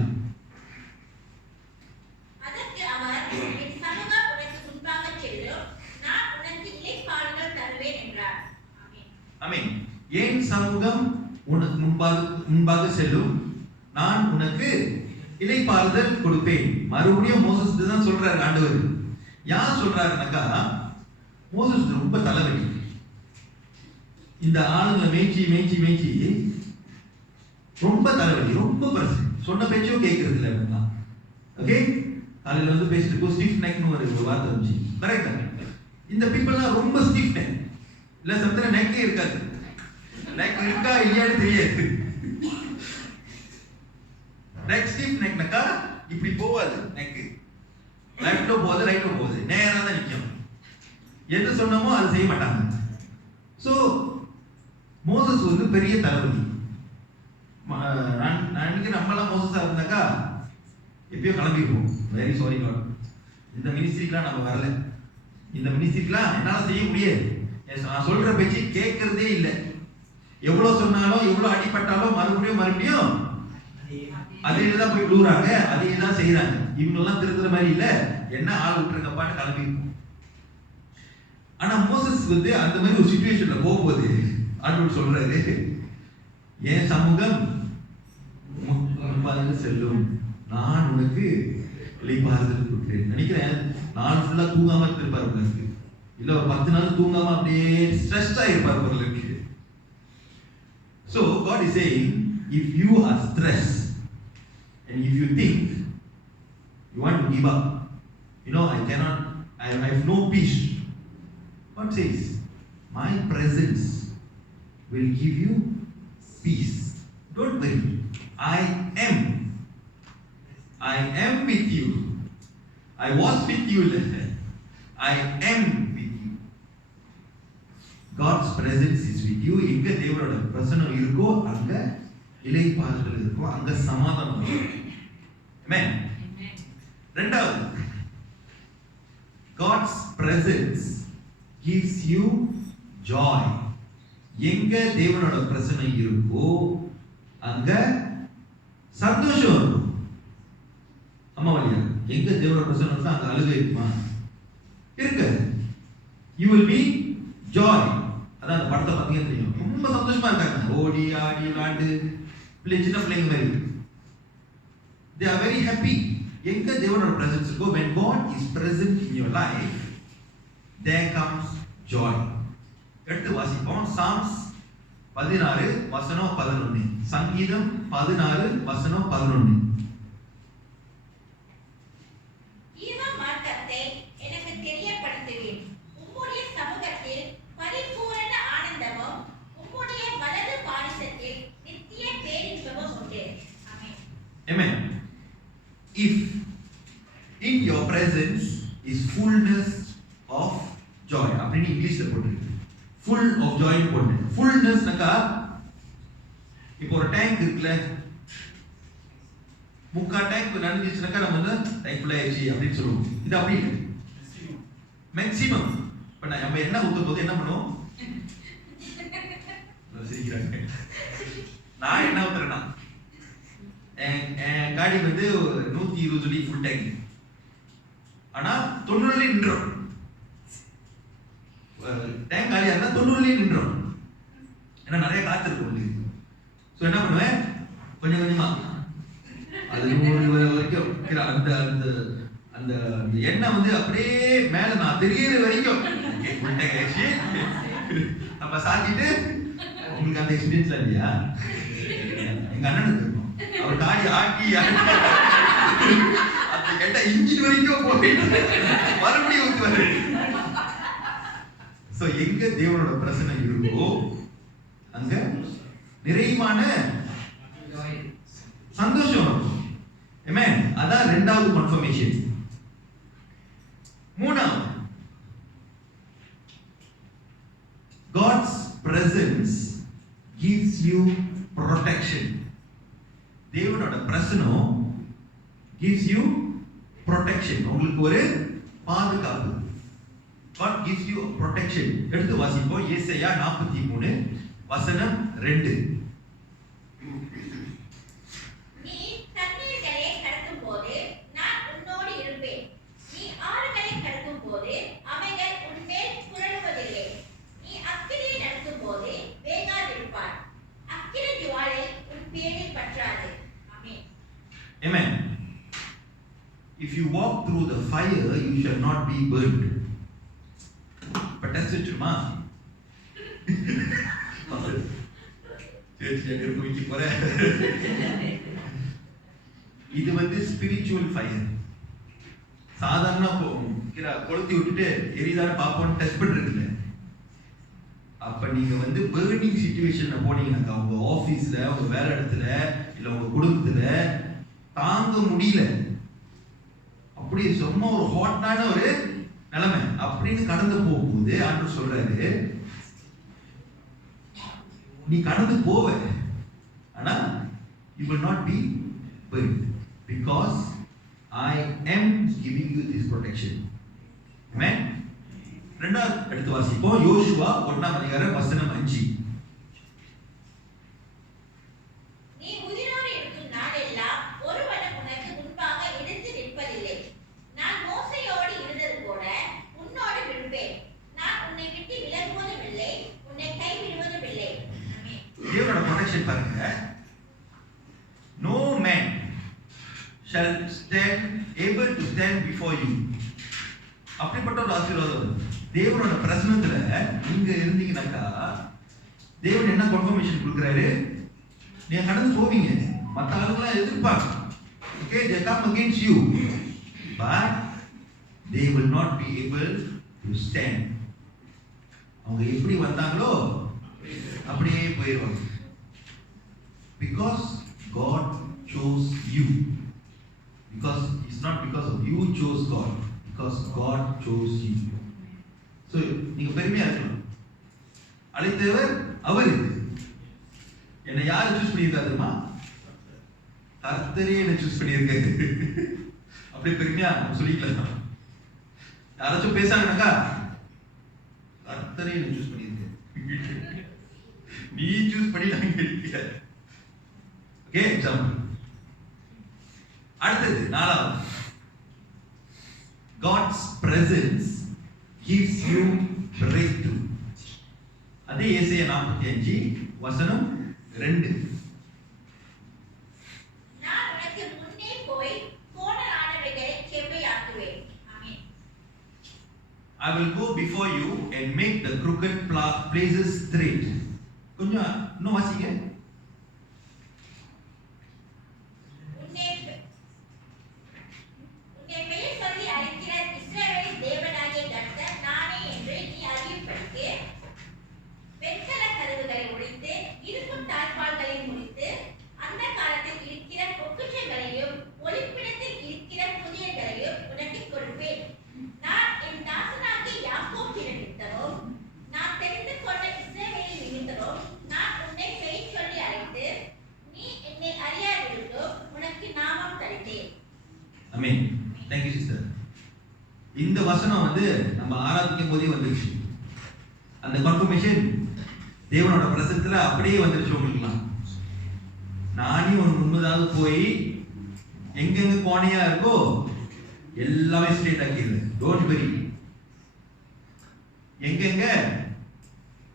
அதற்கு அவர், என் சமூகம் உனக்கு முன்பாக செல்லும், நான் உனக்கு இளைப்பாறுதல் தருவேன் என்றார். ஆமென். என் சமூகம் உனக்கு முன்பாக செல்லும், நான் உனக்கு இளைப்பாறுதல் கொடுப்பேன். மறுபடியும் மோசஸ் தான் சொல்றாரு ஆண்டவர். யார் சொல்றாருனாக்கா, மோசஸ் ரொம்ப தலைவலி. இந்த ஆளுங்களை மேய்ச்சி ரொம்ப தலைவலி, ரொம்ப பிரச்சனை. சொன்ன பேச்சும் கேட்கறது இல்லை. ஓகே, காலையில் வந்து பேசிட்டு ஸ்டிஃப் நெக்னு ஒரு வார்த்தை வந்துச்சு. கரெக்டா? இந்த பீப்புள்லாம் ரொம்ப ஸ்டிஃப் நெக். இல்லை சமத்துல நெக்கே இருக்காது. நெக் இருக்கா இல்லையான்னு தெரியாது. நெக் ஸ்டிஃப் நெக்னாக்கா இப்படி போவாது. நெக்கு லெஃப்ட்ல போகுது ரைட்ல போகுது, நேரா தான் நிற்கும். எது சொன்னமோ அது செய்ய மாட்டாங்க. ஸோ மோசஸ் வந்து பெரிய தளபதி. நான் நினைக்கிறேன் நம்மளாம் மோசஸா இருந்தாக்கா எப்பயோ கிளம்பிடுவோம். வெரி சாரி காட், இந்த மினிஸ்ட்ரிக்கெலாம் நம்ம வரல. இந்த மினிஸ்ட்ரிக்கெலாம் என்னால் செய்ய முடியாது. நான் சொல்ற பேச்சு கேட்கறதே இல்லை. எவ்வளோ சொன்னாலும் எவ்வளோ அடிப்பட்டாலும் மறுபடியும் அதே தான் போய் விழுறாங்க, அதே தான் செய்யறாங்க. இவங்கெல்லாம் திருத்துற மாதிரி இல்லை, என்ன ஆள் விட்டுருங்கப்பான்னு கிளம்பிருக்கும். ஆனா மோசஸ் வந்து அந்த மாதிரி ஒரு சிச்சுவேஷன்ல போகும்போது ஆண்டவர் சொல்றாரு, என் சமூகம் முன்பாக செல்லும், நான் உனக்கு இளைப்பாறுதல் கொடுக்கிறேன். நினைக்கிறேன் நாள் ஃபுல்லா தூங்காம இருப்பார் உங்களுக்கு, இல்ல ஒரு 10 நாள் தூங்காம அப்படியே ஸ்ட்ரெஸ்டா இருப்பார் உங்களுக்கு. So God is saying, if you are stressed and if you think you want to give up, I have no peace. God says, my presence will give you peace. Don't worry. I am with you. I was with you. I am with you. God's presence is with you. எங்க தேவனோட பிரசன்னம் இருக்கோ அங்க இளைப்பாறுதல் இருக்கும், அங்க சமாதானம் இருக்கும். Amen. ரெண்டாவது, God's presence gives you joy. எங்க தேவனோட பிரசன்னம் இருக்கோ அங்க சந்தோஷம் இருக்கும். அம்மா வழியா எங்க தேவனோட பிரசன்னம் இருக்கோ அங்க அழுகை இருக்குமா? இருக்காது. You will be joy. அதான் அந்த படத்தை பார்த்தீங்கன்னா தெரியும், ரொம்ப சந்தோஷமா இருக்காங்க, ஓடி ஆடி விளாண்டு சின்ன பிள்ளைங்க மாதிரி. They are very happy. எங்க தேவனோட பிரசன்ஸ் இருக்கோ, when God is present in your life, there comes joy. எடுத்து வாசிப்போம். சாம்ஸ் 16 வசனம் 11. சங்கீதம் 16 வசனம் 11. ஈவ மார்க்கத்தை எனக்கு தெரியப்படுத்துவேன். உம்முடைய சமூகத்தில் பரிபூரண ஆனந்தமும் உம்முடைய வலது பாரிசத்தில் நித்திய பேரின்பமும் உண்டு. ஆமென். Amen. If in your presence is fullness of joy, அப்படின்னு இங்கிலீஷ்ல போட்டுருக்கு. full of joy போட்டு. fullness நக்கா இப்போ ஒரு டேங்க் இருக்குல்ல, முக்கா டேங்க் நடந்துச்சுனாக்கா நம்ம வந்து டேங்க் ஃபுல் ஆயிடுச்சு அப்படின்னு சொல்லுவோம். இது அப்படி இல்லை, மேக்ஸிமம். இப்போ நம்ம என்ன ஊற்றும் போது என்ன பண்ணுவோம்? சிரிக்கிறாங்க. நான் என்ன ஊத்துறேன்னா, என் காடி வந்து 120 சொல்லி ஃபுல் டேங்க், ஆனா 90 நின்றோம். டேங்க் காலியா இருந்தா 90 நின்றோம், ஏன்னா நிறைய காத்து இருக்கும். ஸோ என்ன பண்ணுவேன், கொஞ்சம் கொஞ்சமா அது 100 வரைக்கும் அந்த அந்த அந்த எண்ணெய் வந்து அப்படியே மேல நான் தெரியற வரைக்கும் ஃபுல் டேங்க் ஆயிடுச்சு. நம்ம சாத்திட்டு, உங்களுக்கு அந்த எக்ஸ்பீரியன்ஸ்ல இல்லையா? எங்க அண்ணனுக்கு இருக்கும், அவர் காடி ஆட்டி அந்த கெட்ட இன்ஜின் வரைக்கும் போயிட்டு மறுபடியும் ஊத்துவாரு. சோ எங்க தேவனோட பிரசன்னம் இருக்கோ அங்க நிறைவான சந்தோஷம் இருக்கும். ஆமென். அதான் இரண்டாவது கன்ஃபர்மேஷன். மூணாவது, God's presence gives you protection. தேவனோட பிரசன்னம் gives you protection. உங்களுக்கு ஒரு பாதுகாப்பு. God gives you protection. எடுத்து வாசிப்போம். ஏசாயா 43 வசனம் 2. நீ தண்ணீர்களை கடக்கும்போது நான் உன்னோடு இருப்பேன். நீ ஆறுகளை கடக்கும்போது அவைகள் உன்மேல் புரளுவதில்லை. நீ அக்கினியை நடக்கும்போது வேகாதிருப்பாய். அக்கினி ஜுவாலை உன் பேரில் பற்றாது. ஆமென். Amen. If you walk through the fire, you shall not be burned. But that's it, ma. இது வந்து ஸ்பிரிச்சுவல் ஃபயர். சாதாரண கொளுத்தி விட்டுட்டு எரிதான பாப்போன்னு டெஸ்ட் பண்றதுல. அப்ப நீங்க வந்து பர்னிங் சிச்சுவேஷன்ல போனீங்கன்னாக்கா உங்க ஆபீஸ்ல, உங்க வேலை இடத்துல, இல்ல உங்க குடும்பத்துல தாங்க முடியல, அப்படி சும்மா ஒரு ஹாட்டான ஒரு நிலைமை அப்படின்னு கடந்து போகும்போது ஆண்டவர் சொல்றாரு, நீ கடந்து போவ, ஆனா you will not be burned because I am giving you this protection. Amen. ரெண்டாவது எடுத்து வாசிப்போம். யோசுவா 1ஆம் அதிகாரம் வசனம் 5. நீ உயிரோடு இருக்கும் நாளெல்லாம் ஒருவனும் உனக்கு முன்பாக எதிர்த்து நிற்பதில்லை. நான் மோசேயோடு இருந்தது போல உன்னோடு இருப்பேன். நான் உன்னை விட்டு விலகுவதும் இல்லை, உன்னை கைவிடுவதும் இல்லை. ஆமென். தேவனோட ப்ரொடெக்ஷன் பாருங்க. No man shall stand able to stand before you. அப்படிப்பட்ட ஒரு ஆசீர்வாதம். தேவனோட பிரசன்னத்துல நீங்க இருந்தீங்கன்னாக்கா தேவன் என்ன கன்ஃபர்மேஷன் கொடுக்குறாரு, நீங்க கடந்து போவீங்க. மற்ற ஆளுங்களாம் எதிர்ப்பாங்க, okay, they come against you, but they will not be able to stand. அவங்க எப்படி வந்தாங்களோ அப்படியே போயிடுவாங்க. Because God chose you. Because it's not because of you chose God, because God chose you. So நீங்க பெருமையா இருக்கலாம். அழைத்தவர் அவர். என்னை யார் சூஸ் பண்ணியிருக்காரு தெரியுமா? கர்த்தரே என்னை சூஸ் பண்ணியிருக்காரு. அப்படியே பெருமையா சொல்லிக்கலாம். யாராச்சும் பேசாங்கனாக்கா கர்த்தரே என்னை சூஸ் பண்ணியிருக்காரு, நீ சூஸ் பண்ணிடலாம். Okay, example. அடுத்தது 4வது, God's presence gives you breakthrough. அதே ஏசாயா 45 வசனம் 2. நான் உனக்கு முன்னே போய் கோணலானவைகளை செவ்வையாக்குவேன். ஆமென். I will go before you and make the crooked places straight. கொஞ்சம் இன்னும் வாசிங்க. உன்னை பெயர் சொல்லி அழைக்கிற இஸ்ரவேலின் தேவனாகிய கர்த்தர் நானே என்று நீ அறியும்படிக்கு வெண்கல கதவுகளை ஒழித்து இருக்கும் தாழ்பாள்களை முடித்து அந்த காலத்தில் இருக்கிற பொக்கிஷங்களையும் ஒளிப்பிடத்தில் இருக்கிற புதியங்களையும் உனக்கு கொடுப்பேன். நான் என் தாசனாகிய யாக்கோபின் நிமித்தமும் நான் தெரிந்து கொண்ட இஸ்ரவேலின் நிமித்தமும் நான் உன்னை பெயர் சொல்லி அழைத்து நீ என்னை அறியாதிருந்தும் உனக்கு நாமம் தரித்தேன். ஆமென். Thank you sister. இந்த வசனம் வந்து நம்ம ஆராதிக்கும் போதே வந்துருச்சு. அந்த கன்ஃபர்மேஷன் தேவனோட பிரசன்னத்துல அப்படியே வந்துருச்சு உங்களுக்குலாம். நானே ஒரு முன்னதாக போய் எங்கெங்க கோணையா இருக்கோ எல்லாமே ஸ்ட்ரெயிட் ஆக்கிடுது. Don't worry. எங்கெங்க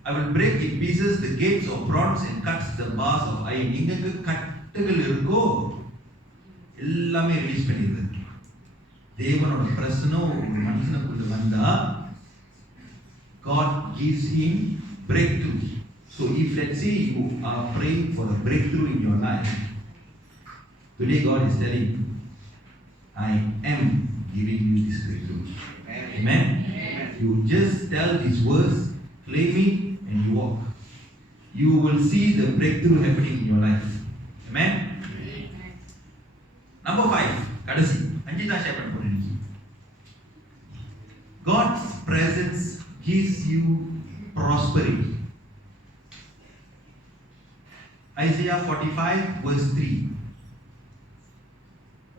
I will break in pieces the gates of bronze and cuts the bars of iron. எங்கெங்க கட்டுகள் இருக்கோ எல்லாமே ரிலீஸ் பண்ணிடுது. தேவனோட பிரசன்னம் ஒரு மனுஷனுக்குள்ள வந்தா God gives him breakthrough. So if let's say you are praying for a breakthrough in your life, today God is telling, I am giving you this breakthrough. Amen. Amen. You just tell these words, claim it, and you walk. You will see the breakthrough happening in your life. Amen. Number 5, கடைசி 5 தான் ஷேர் பண்ண போறேன். God's presence gives you prosperity. Isaiah 45 verse 3.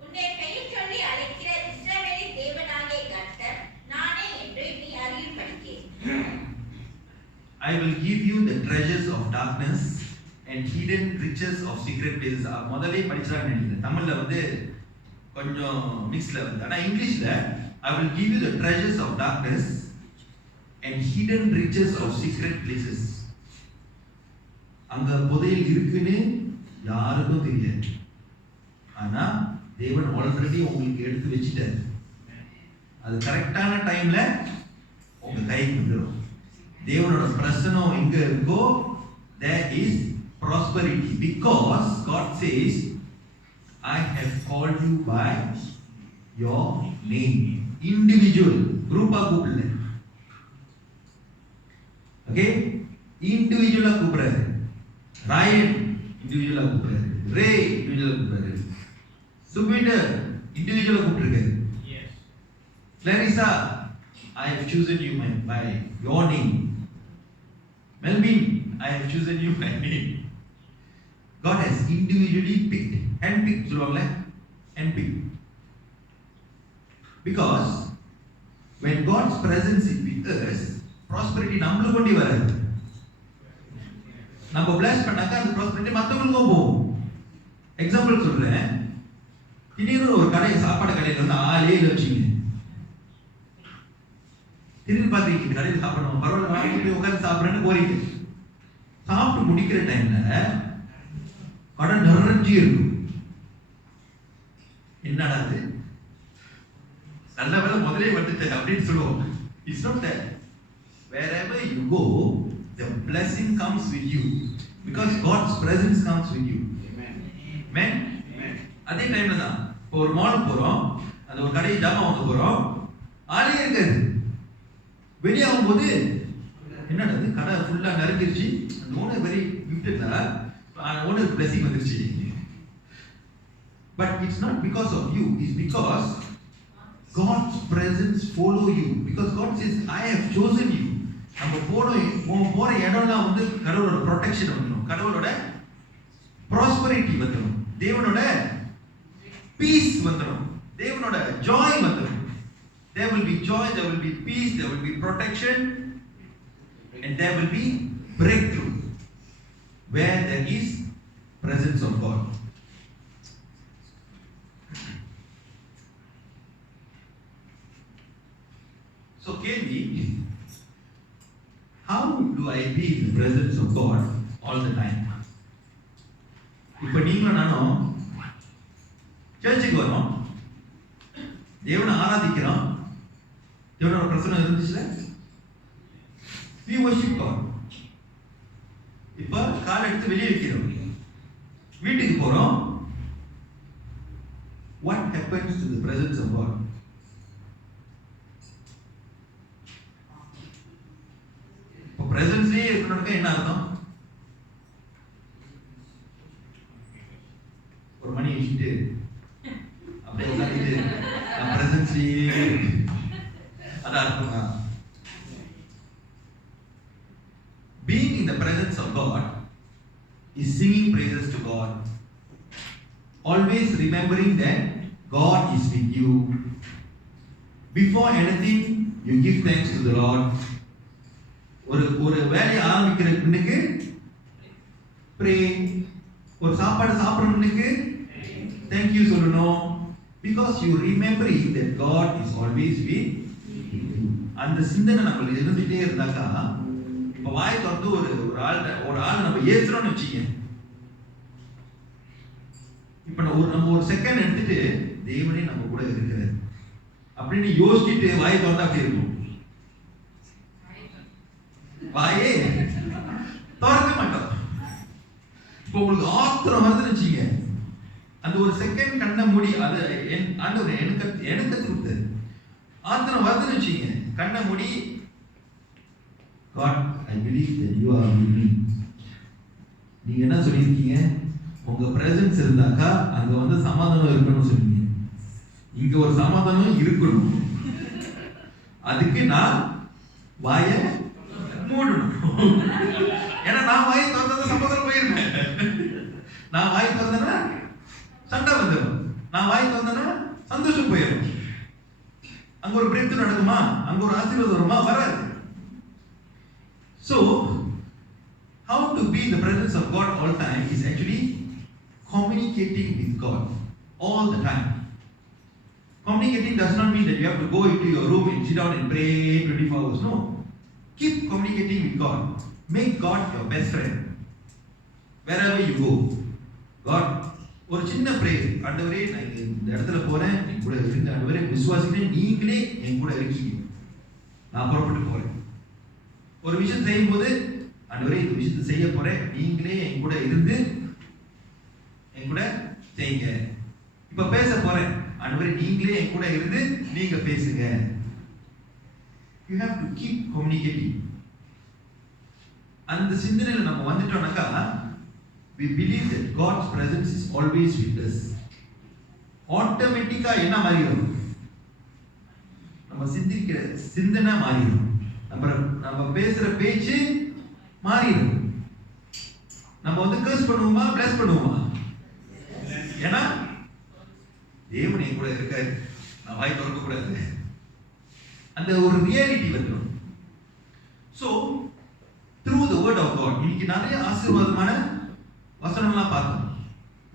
உன்னை பெயர் சொல்லி அழைக்கிற இஸ்ரவேலின் தேவனாகிய கர்த்தர் நானே என்று நீ அறியும்படிக்கு I will give you the treasures of darkness and hidden riches of secret places. முதல்ல படிச்சாங்க நினைக்கிறேன். தமிழ்ல வந்து கொஞ்சம் மிக்ஸ்ல வந்து, ஆனா இங்கிலீஷ்ல I will give you the treasures of darkness and hidden riches of secret places. அங்க புதையல் இருக்குன்னு யாருக்கும் தெரியாது, ஆனா தேவன் ஆல்ரெடி உங்களுக்கு எடுத்து வச்சிட்டாரு. அது கரெக்டான டைம்ல உங்க கைக்கு வந்துடும். தேவனோட பிரசனம் எங்க இருக்கோ there is prosperity, because God says I have called you by your name. Individual, குரூப்பா கூப்பிடல. ஓகே, இண்டிவிஜுவலா கூப்பிடுறாரு. ராயன் இண்டிவிஜுவலா கூப்பிடுறாரு, ரே இண்டிவிஜுவலா கூப்பிடுறாரு, சுபீண்டர் இண்டிவிஜுவலா கூப்பிட்டுருக்காரு. Yes. Clarissa, I have chosen you by your name. Melvin, I have chosen you by name. God has individually picked, handpicked, சொல்லுவாங்களே, handpicked. Because when God's presence is with us, prosperity நம்மளுக்கு கொண்டு வராது. நம்ம bless பண்ணாக்க அந்த prosperity மற்றவங்களுக்கும் போகும். எக்ஸாம்பிள் சொல்றேன், திடீர்னு ஒரு கடை, சாப்பாடு கடையில் வந்து ஆளே இல்லை வச்சுங்க. திடீர்னு பார்த்துக்கிட்டு கடையில் சாப்பிடணும், பரவாயில்ல வாங்கி போய் உட்காந்து சாப்பிட்றேன்னு போறீங்க. சாப்பிட்டு முடிக்கிற டைம்ல கடை நிறைஞ்சி இருக்கும். என்னடா அது, நல்ல வேலை முதலே வந்துட்டேன் அப்படின்னு சொல்லுவோம். It's not that. Wherever you go, the blessing comes with you because God's presence comes with you. Amen. அதே டைம்ல தான் இப்போ ஒரு மாலுக்கு போறோம், அந்த ஒரு கடை ஜாமான் வாங்க போறோம், ஆளே இருக்காது. வெளியாகும் போது என்னடா கடை ஃபுல்லா நிறைஞ்சிருச்சு, அந்த ஓனர் வெரி கிஃப்டட்ல ஓனர் blessing வந்துருச்சு. But it's not because of you, it's because God's presence follow you, because God says I have chosen you. நம்ம போற இடம்லாம் வந்து கடவுளோட ப்ரொடெக்ஷன் வந்துடும், கடவுளோட ப்ராஸ்பரிட்டி வந்துடும், தேவனோட பீஸ் வந்துடும், தேவனோட ஜாய் வந்துடும். There will be joy, there will be peace, there will be protection, and there will be breakthrough where there is presence of God. So Kelly, how do I be in the presence of God all the time? இப்போ நீங்களும் நானும் சர்ச்சுக்கு வரோம், தேவனை ஆராதிக்கிறோம், தேவனோட பிரசன்னம் இருந்துச்சுல, we worship God. இப்போ கால் எடுத்து வெளியே வைக்கிறோம், வீட்டுக்கு போறோம், what happens to the presence of God? இப்போ பிரசன்ஸ்லயே இருக்கணும்னா என்ன அர்த்தம்? ஒரு மணி வச்சுட்டு அப்படியே உட்காந்துட்டு நான் பிரசன்ஸ்லயே, அதான் அர்த்தமா? Being in the presence of God is singing praises to God, always remembering that God is with you. Before anything, you give thanks to the Lord. ஒரு வேலையை ஆரம்பிக்கிற முன்னுக்கு pray, ஒரு சாப்பாடு சாப்பிடுற முன்னுக்கு thank you சொல்லணும், because you remembering that God is always with you. அந்த சிந்தனை நம்மளுக்கு இருந்துட்டே இருந்தாக்கா, இப்போ வாய் திறந்து ஒரு ஆள் நம்ம ஏசுறோம்னு வச்சுக்க, இப்போ நம்ம ஒரு செகண்ட் எடுத்துட்டு தேவனே நம்ம கூட இருக்கிறார் அப்படின்னு யோசிச்சுட்டு வாய் திறந்தா அப்படி இருக்கும். வாயே திறக்க மாட்டோம். இப்போ உங்களுக்கு ஆத்திரம் வருதுன்னு வச்சுக்க, அந்த ஒரு செகண்ட் கண்ணை மூடி, அது ஆண்டவர் எனக்கு கொடுத்தாரு. ஆத்திரம் வருதுன்னு வச்சுக்க, கண்ணை மூடி, God, I believe that you are with me. நீங்க என்ன சொல்லியிருக்கீங்க? உங்க பிரசன்ஸ் இருந்தாக்கா அங்க வந்து சமாதானம் இருக்கணும்னு சொன்னீங்க. இங்க ஒரு சமாதானம் இருக்கணும், அதுக்கு நான் வாய மூடணும். ஏன்னா நான் வாயை திறந்தா சமாதானம் போயிருப்பேன், நான் வாயை திறந்தேன்னா சண்டை வந்துடும், நான் வாயை திறந்தேன்னா சந்தோஷம் போயிடும். அங்க ஒரு பிரேக் நடக்குமா, அங்க ஒரு ஆசீர்வாதம் வருமா? வராது. So, how to be in the presence of God all the time is actually communicating with God all the time. Communicating does not mean that you have to go into your room and sit down and pray 24 hours. No. Keep communicating with God. Make God your best friend. Wherever you go. God, ஒரு சின்ன prayer. ஆண்டவரே, நான் இந்த இடத்துல போறேன், என் கூட இருங்க. ஆண்டவரே, விசுவாசிக்கிறேன், நீங்களே என் கூட இருக்கீங்க. நான் புறப்பட்டு போறேன். ஒரு விஷயம் செய்யும் போது, ஆண்டவரே இந்த விஷயத்தை செய்ய போறேன், நீங்களே என் கூட இருந்து என் கூட செய்யுங்க. இப்ப பேச போறேன், ஆண்டவரே நீங்களே என் கூட இருந்து நீங்க பேசுங்க. You have to keep communicating. அந்த சிந்தனையில நம்ம வந்துட்டோம்னாக்கா we believe that God's presence is always with us. ஆட்டோமேட்டிக்கா என்ன மாறிடும்? நம்ம சிந்திக்கிற சிந்தனை மாறிடும். நம்ம பேசுற பேச்சு மாறிடும். நம்ம வந்து கர்ஸ் பண்ணுவோமா பிளஸ் பண்ணுவோமா? ஏன்னா தேவன் என் கூட இருக்காரு, நான் வாய் திறக்க கூடாது, அந்த ஒரு ரியாலிட்டி வந்துடும். So through the word of God இன்னைக்கு நிறைய ஆசீர்வாதமான வசனம்லாம் பார்த்தோம்.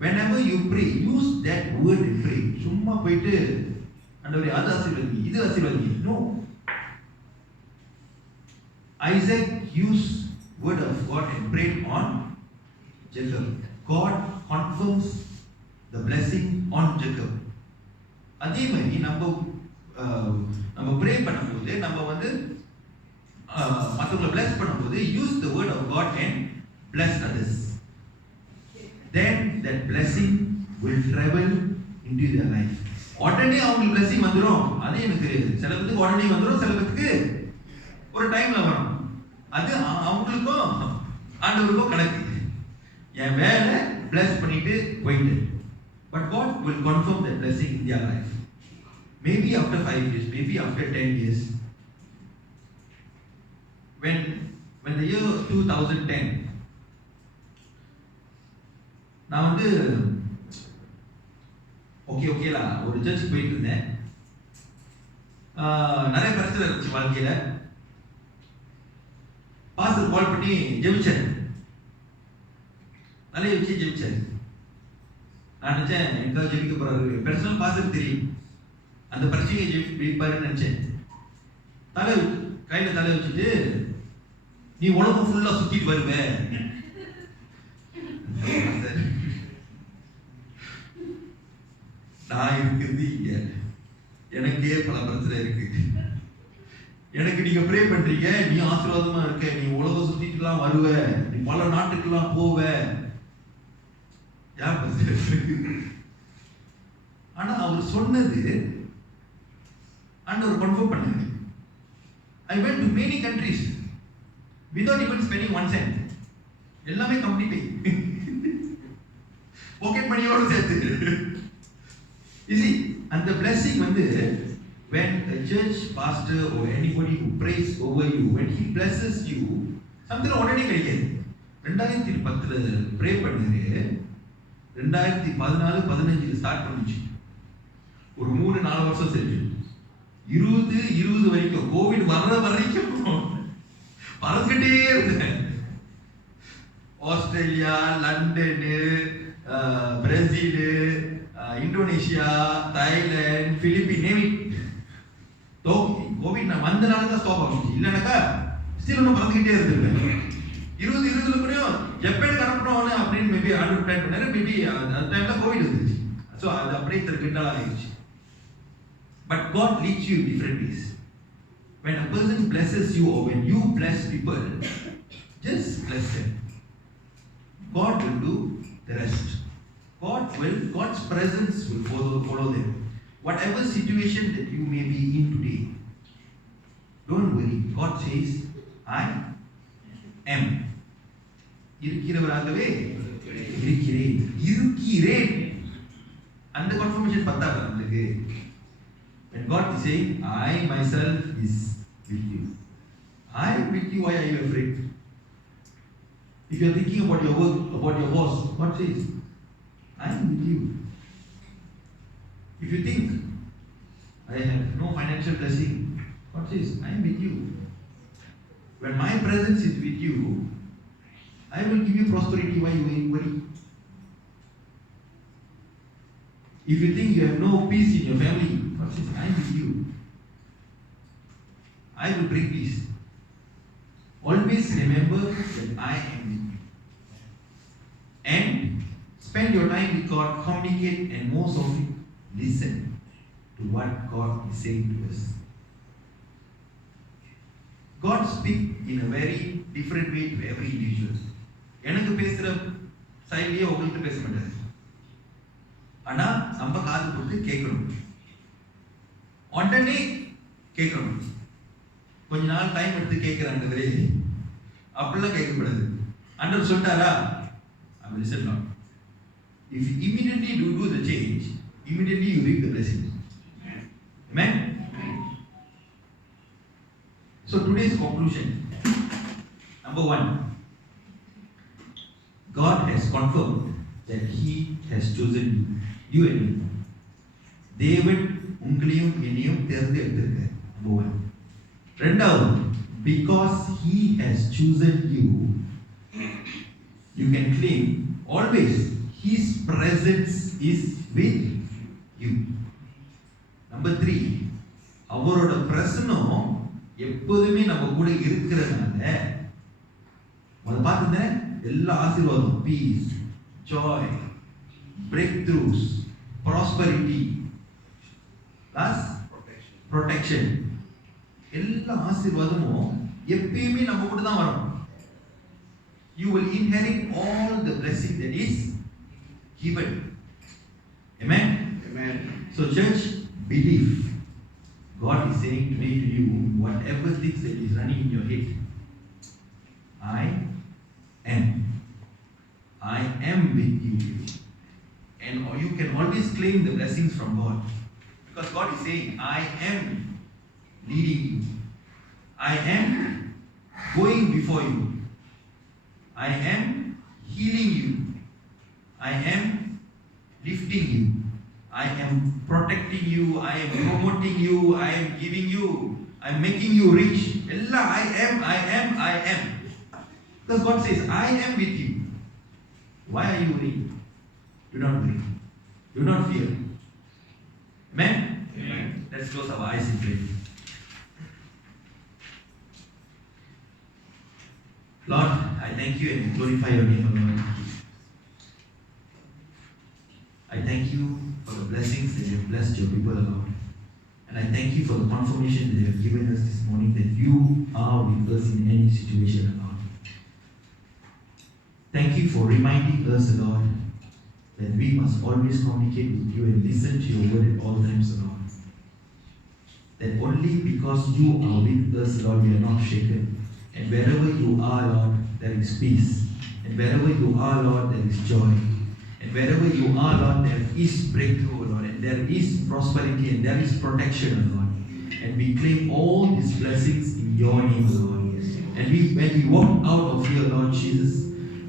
whenever you pray use that word and pray. சும்மா போயிட்டு ஆண்டவரே அது ஆசீர்வதிங்க இது ஆசீர்வதிங்க. No. Isaac used word of God and prayed on Jacob. God confirms the blessing on Jacob. அதே மாதிரி நம்ம ப்ரே பண்ணும்போது நம்ம வந்து மற்றவங்களை பிளஸ் பண்ணும்போது use the word of God and bless others. Then that blessing will travel into their life. உடனே அவங்களுக்கு பிளஸிங் வந்துடும் அது எனக்கு தெரியாது. சில பேருக்கு உடனே வந்துடும், சில பேருக்கு ஒரு டைம்ல வரும். அது அவங்களுக்கும் ஆண்டவருக்கும் கணக்கு. என் வேலை பிளஸ் பண்ணிட்டு போயிட்டு. But God will confirm that blessing in their life. Maybe after 5 years, maybe after 10 years. When the year 2010, நான் வந்து ஓகேலா ஒரு சர்ச்சுக்கு போயிட்டு இருந்தேன். நிறைய பிரச்சனை இருந்துச்சு வாழ்க்கையில. பாஸ்டர் கால் பண்ணி ஜெபிச்சார், நிறைய விஷயம் ஜெபிச்சார். நான் நினைச்சேன் எனக்காக ஜெபிக்க போறாரு, பிரச்சனை பாஸ்டருக்கு தெரியும், அந்த பிரச்சனையை ஜெபிப்பாருன்னு நினைச்சேன். கையில தலை வச்சுட்டு நீ உலகம் ஃபுல்லா சுத்திட்டு வருவே. நான் இருக்கிறது இங்க, எனக்கே பல பிரச்சனை இருக்கு. எனக்கு நீங்க ப்ரே பண்றீங்க, நீ ஆசீர்வாதமா இருக்க, நீ உலகம் சுத்திட்டுலாம் வருவ, நீ பல நாட்டுக்கெல்லாம் போவ. யார் பிரச்சனை? ஆனா அவர் சொன்னது ஆண்டவர் கன்ஃபார்ம் பண்ணாரு. I went to many countries without even spending 1 cent. எல்லாமே கம்பெனி பே, பாக்கெட் மணியோட சேர்த்து. You see, and the blessing வந்து when a church pastor or anybody who prays over you, when he blesses you, something உடனே கிடைக்காது. 2010 ப்ரே பண்ணாரு, 2014-15 ஸ்டார்ட் பண்ணிச்சு. ஒரு 3-4 வருஷம் செஞ்சு 2020 வரைக்கும், கோவிட் வர்ற வரைக்கும் பறந்துகிட்டே இருந்தேன். Australia, London, Brazil, Indonesia, Thailand, Philippines, name it. Covid நான் வந்தனால தான் ஸ்டாப் ஆகிடுச்சு, இல்லைனாக்கா ஸ்டில் ஒன்றும் பறந்துகிட்டே இருந்திருப்பேன். 2020 கூட ஜப்பானுக்கு அனுப்பணும் அப்படின்னு மேபி ஆர்டர் பிளான் பண்ணாரு. மேபி அந்த டைம்ல கோவிட் வந்துருச்சு. ஸோ அது அப்படியே கிண்டல் ஆகிடுச்சு. But God leads you in different ways. When a person blesses you or when you bless people, just bless them. God will do the rest. God's presence will follow them. Whatever situation that you may be in today, don't worry. God says, I am. இருக்கிறவராகவே இருக்கிறேன். அந்த கன்ஃபர்மேஷன் பத்தாது நம்மளுக்கு. When God is saying, I myself is with you. I am with you, why are you afraid? If you are thinking about your work, about your boss, God says, I am with you. If you think, I have no financial blessing, God says, I am with you. When my presence is with you, I will give you prosperity, why you worry? If you think you have no peace in your family, God says, I am with you. I will bring peace. Always remember that I am with you. And spend your time with God, communicate, and most of it, listen to what God is saying to us. God speaks in a very different way to every individual. எனக்கு பேசுற சைட்லயே உங்களுக்கு பேச மாட்டாரு. ஆனா நம்ம காது கொடுத்து கேட்கணும், உடனே கேட்கணும். கொஞ்ச நாள் டைம் எடுத்து கேட்கிறாண்டவரே அப்படிலாம் கேட்கக்கூடாது. ஆண்டவர் சொல்லிட்டாரா, I listen now. If you immediately do the change, immediately you reap the blessing. Amen? So today's conclusion. Number 1. God has confirmed that He has chosen you and me. தேவன் உங்களையும் என்னையும் தேர்ந்தெடுத்திருக்கார். Number 1. ரெண்டாவது, because He has chosen you, you can claim always His presence is with you. Number 3, அவரோட பிரசன்னம் எப்போதுமே நம்ம கூட இருக்கிறதுனால அதை பார்த்துட்டேன், எல்லா ஆசீர்வாதம், peace, joy, breakthroughs, prosperity, plus protection, எல்லா ஆசீர்வாதமும் எப்பயுமே நம்ம கூட தான் வரும். You will inherit all the blessing that is given. Amen? Amen. So church, believe. God is saying today to you, whatever things that is running in your head, I am with you. And you can always claim the blessings from God. Because God is saying, I am leading you. I am going before you. I am healing you. I am lifting you. I am protecting you. I am promoting you. I am giving you. I am making you rich. Ella, I am. Because God says, I am with you. Why are you worried? Do not worry. Do not fear. Amen? Amen. Let's close our eyes in prayer. Lord, I thank you and glorify your name, Lord. I thank you for the blessings that you have blessed your people, Lord. And I thank you for the confirmation that you have given us this morning that you are with us in any situation, Lord. Thank you for reminding us, Lord, that we must always communicate with you and listen to your word at all times, Lord. That only because you are with us, Lord, we are not shaken. And wherever you are, Lord, there is peace. And wherever you are, Lord, there is joy. And wherever you are, Lord, there is breakthrough, Lord. And there is prosperity and there is protection, Lord. And we claim all these blessings in your name, Lord. And when we walk out of here, Lord Jesus,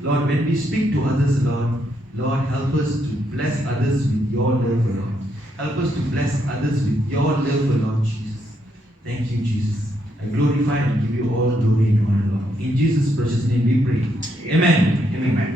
Lord, when we speak to others, Lord, help us to bless others with your love, Lord. Help us to bless others with your love, Lord Jesus. Thank you, Jesus. I glorify and give you all glory and honor, Lord. In Jesus' precious name we pray. Amen. Amen.